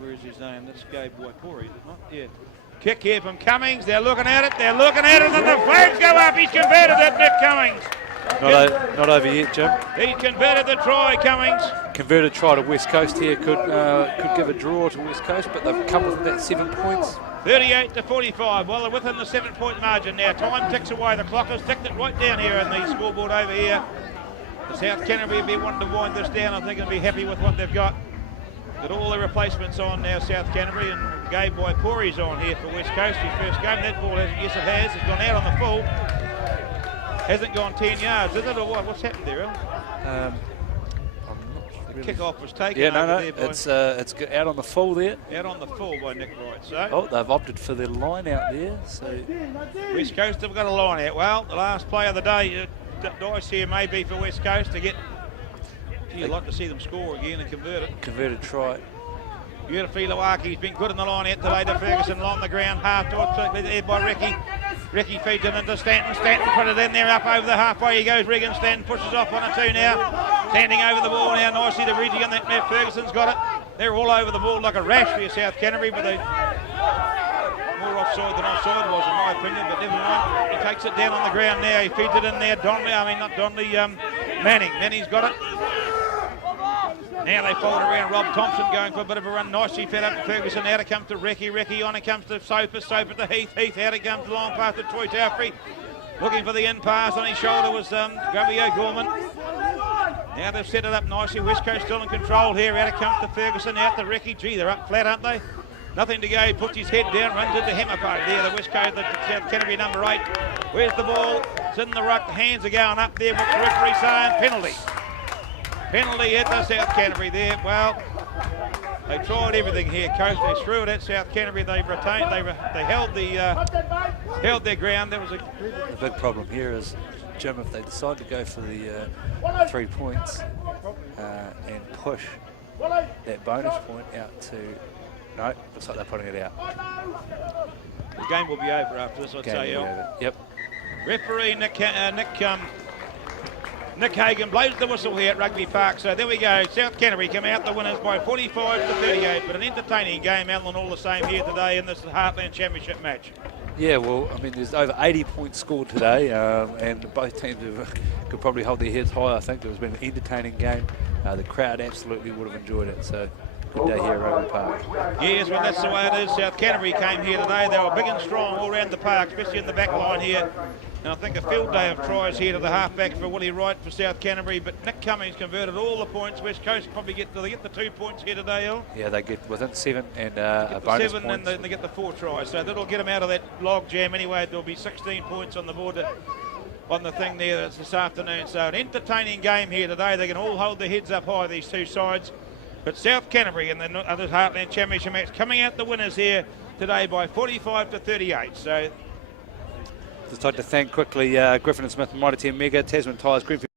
Where is his name? That's Gabe Waipori, is it not? Yeah. Kick here from Cummings. They're looking at it. And the flags go up. He's converted it, Nick Cummings. Not over yet, Jim. He's converted the try, Cummings. Converted try to West Coast here could give a draw to West Coast, but they've come with that 7 points. 38-45. Well, they're within the 7-point margin now. Time ticks away. The clock has ticked it right down here on the scoreboard over here. The South Canterbury will be wanting to wind this down. I think they'll be happy with what they've got. Got all the replacements on now, South Canterbury, and Gabe Waipori's on here for West Coast. His first game. That ball, yes it has. It's gone out on the full. Hasn't gone 10 yards, is it, or what? What's happened there, Al? The kickoff was taken over there by... It's out on the full there. Out on the full by Nick Wright, so... Oh, they've opted for their line out there, so... West Coast have got a line out. Well, the last play of the day, dice here may be for West Coast to get... Gee, I'd like to see them score again and convert it. Converted try. Beautifully, Lewaki's been good in the line out today to Ferguson along the ground, half to there by Recce. Recce feeds it into Stanton. Stanton put it in there, up over the halfway he goes. Regan Stanton pushes off on a two now. Standing over the ball now, nicely to Reggie, and that Ferguson's got it. They're all over the ball like a rash for South Canterbury, but they more offside than offside was in my opinion, but never mind. He takes it down on the ground now. He feeds it in there. Manning. Manning's got it. Now they fold around. Rob Thompson going for a bit of a run. Nicely fed up to Ferguson. Out it comes to Recce. Recce on it comes to Soper. Soper to Heath. Heath out it comes to long pass to Troy Taufrey. Looking for the in pass on his shoulder was Grubby O'Gorman. Now they've set it up nicely. West Coast still in control here. Out it comes to Ferguson. Out to Recce. Gee, they're up flat, aren't they? Nothing to go. He puts his head down, runs into Hemapo. There, the West Coast, the South Canterbury number 8. Where's the ball? It's in the ruck. The hands are going up there. What's the referee saying? Penalty. Penalty at the South Canterbury there. Well, they tried everything here. Coast, they threw it at South Canterbury. They retained. They held their ground. There was the big problem here is, Jim, if they decide to go for the 3 points and push that bonus point out to... No, looks like they're putting it out. The game will be over after this, I'd say. Yep. Referee Nick Hagan blows the whistle here at Rugby Park. So there we go. South Canterbury come out the winners by 45-38. But an entertaining game, Alan, all the same here today in this Heartland Championship match. Yeah, well, I mean, there's over 80 points scored today, and both teams could probably hold their heads high. I think it was been an entertaining game. The crowd absolutely would have enjoyed it. So good day here at Rugby Park. Yes, well, that's the way it is. South Canterbury came here today. They were big and strong all around the park, especially in the back line here. And I think a field day of tries here to the halfback for Willie Wright for South Canterbury. But Nick Cummings converted all the points. West Coast probably get the 2 points here today, El. Yeah, they get within 7 and a bonus 7 points. and they get the 4 tries. So that'll get them out of that log jam anyway. There'll be 16 points on the board on the thing there. That's this afternoon. So an entertaining game here today. They can all hold their heads up high, these two sides. But South Canterbury in the other Heartland Championship match coming out the winners here today by 45 to 38. So Just like to thank quickly Griffin and Smith, Mitre 10 Mega, Tasman Tyres, Greenfield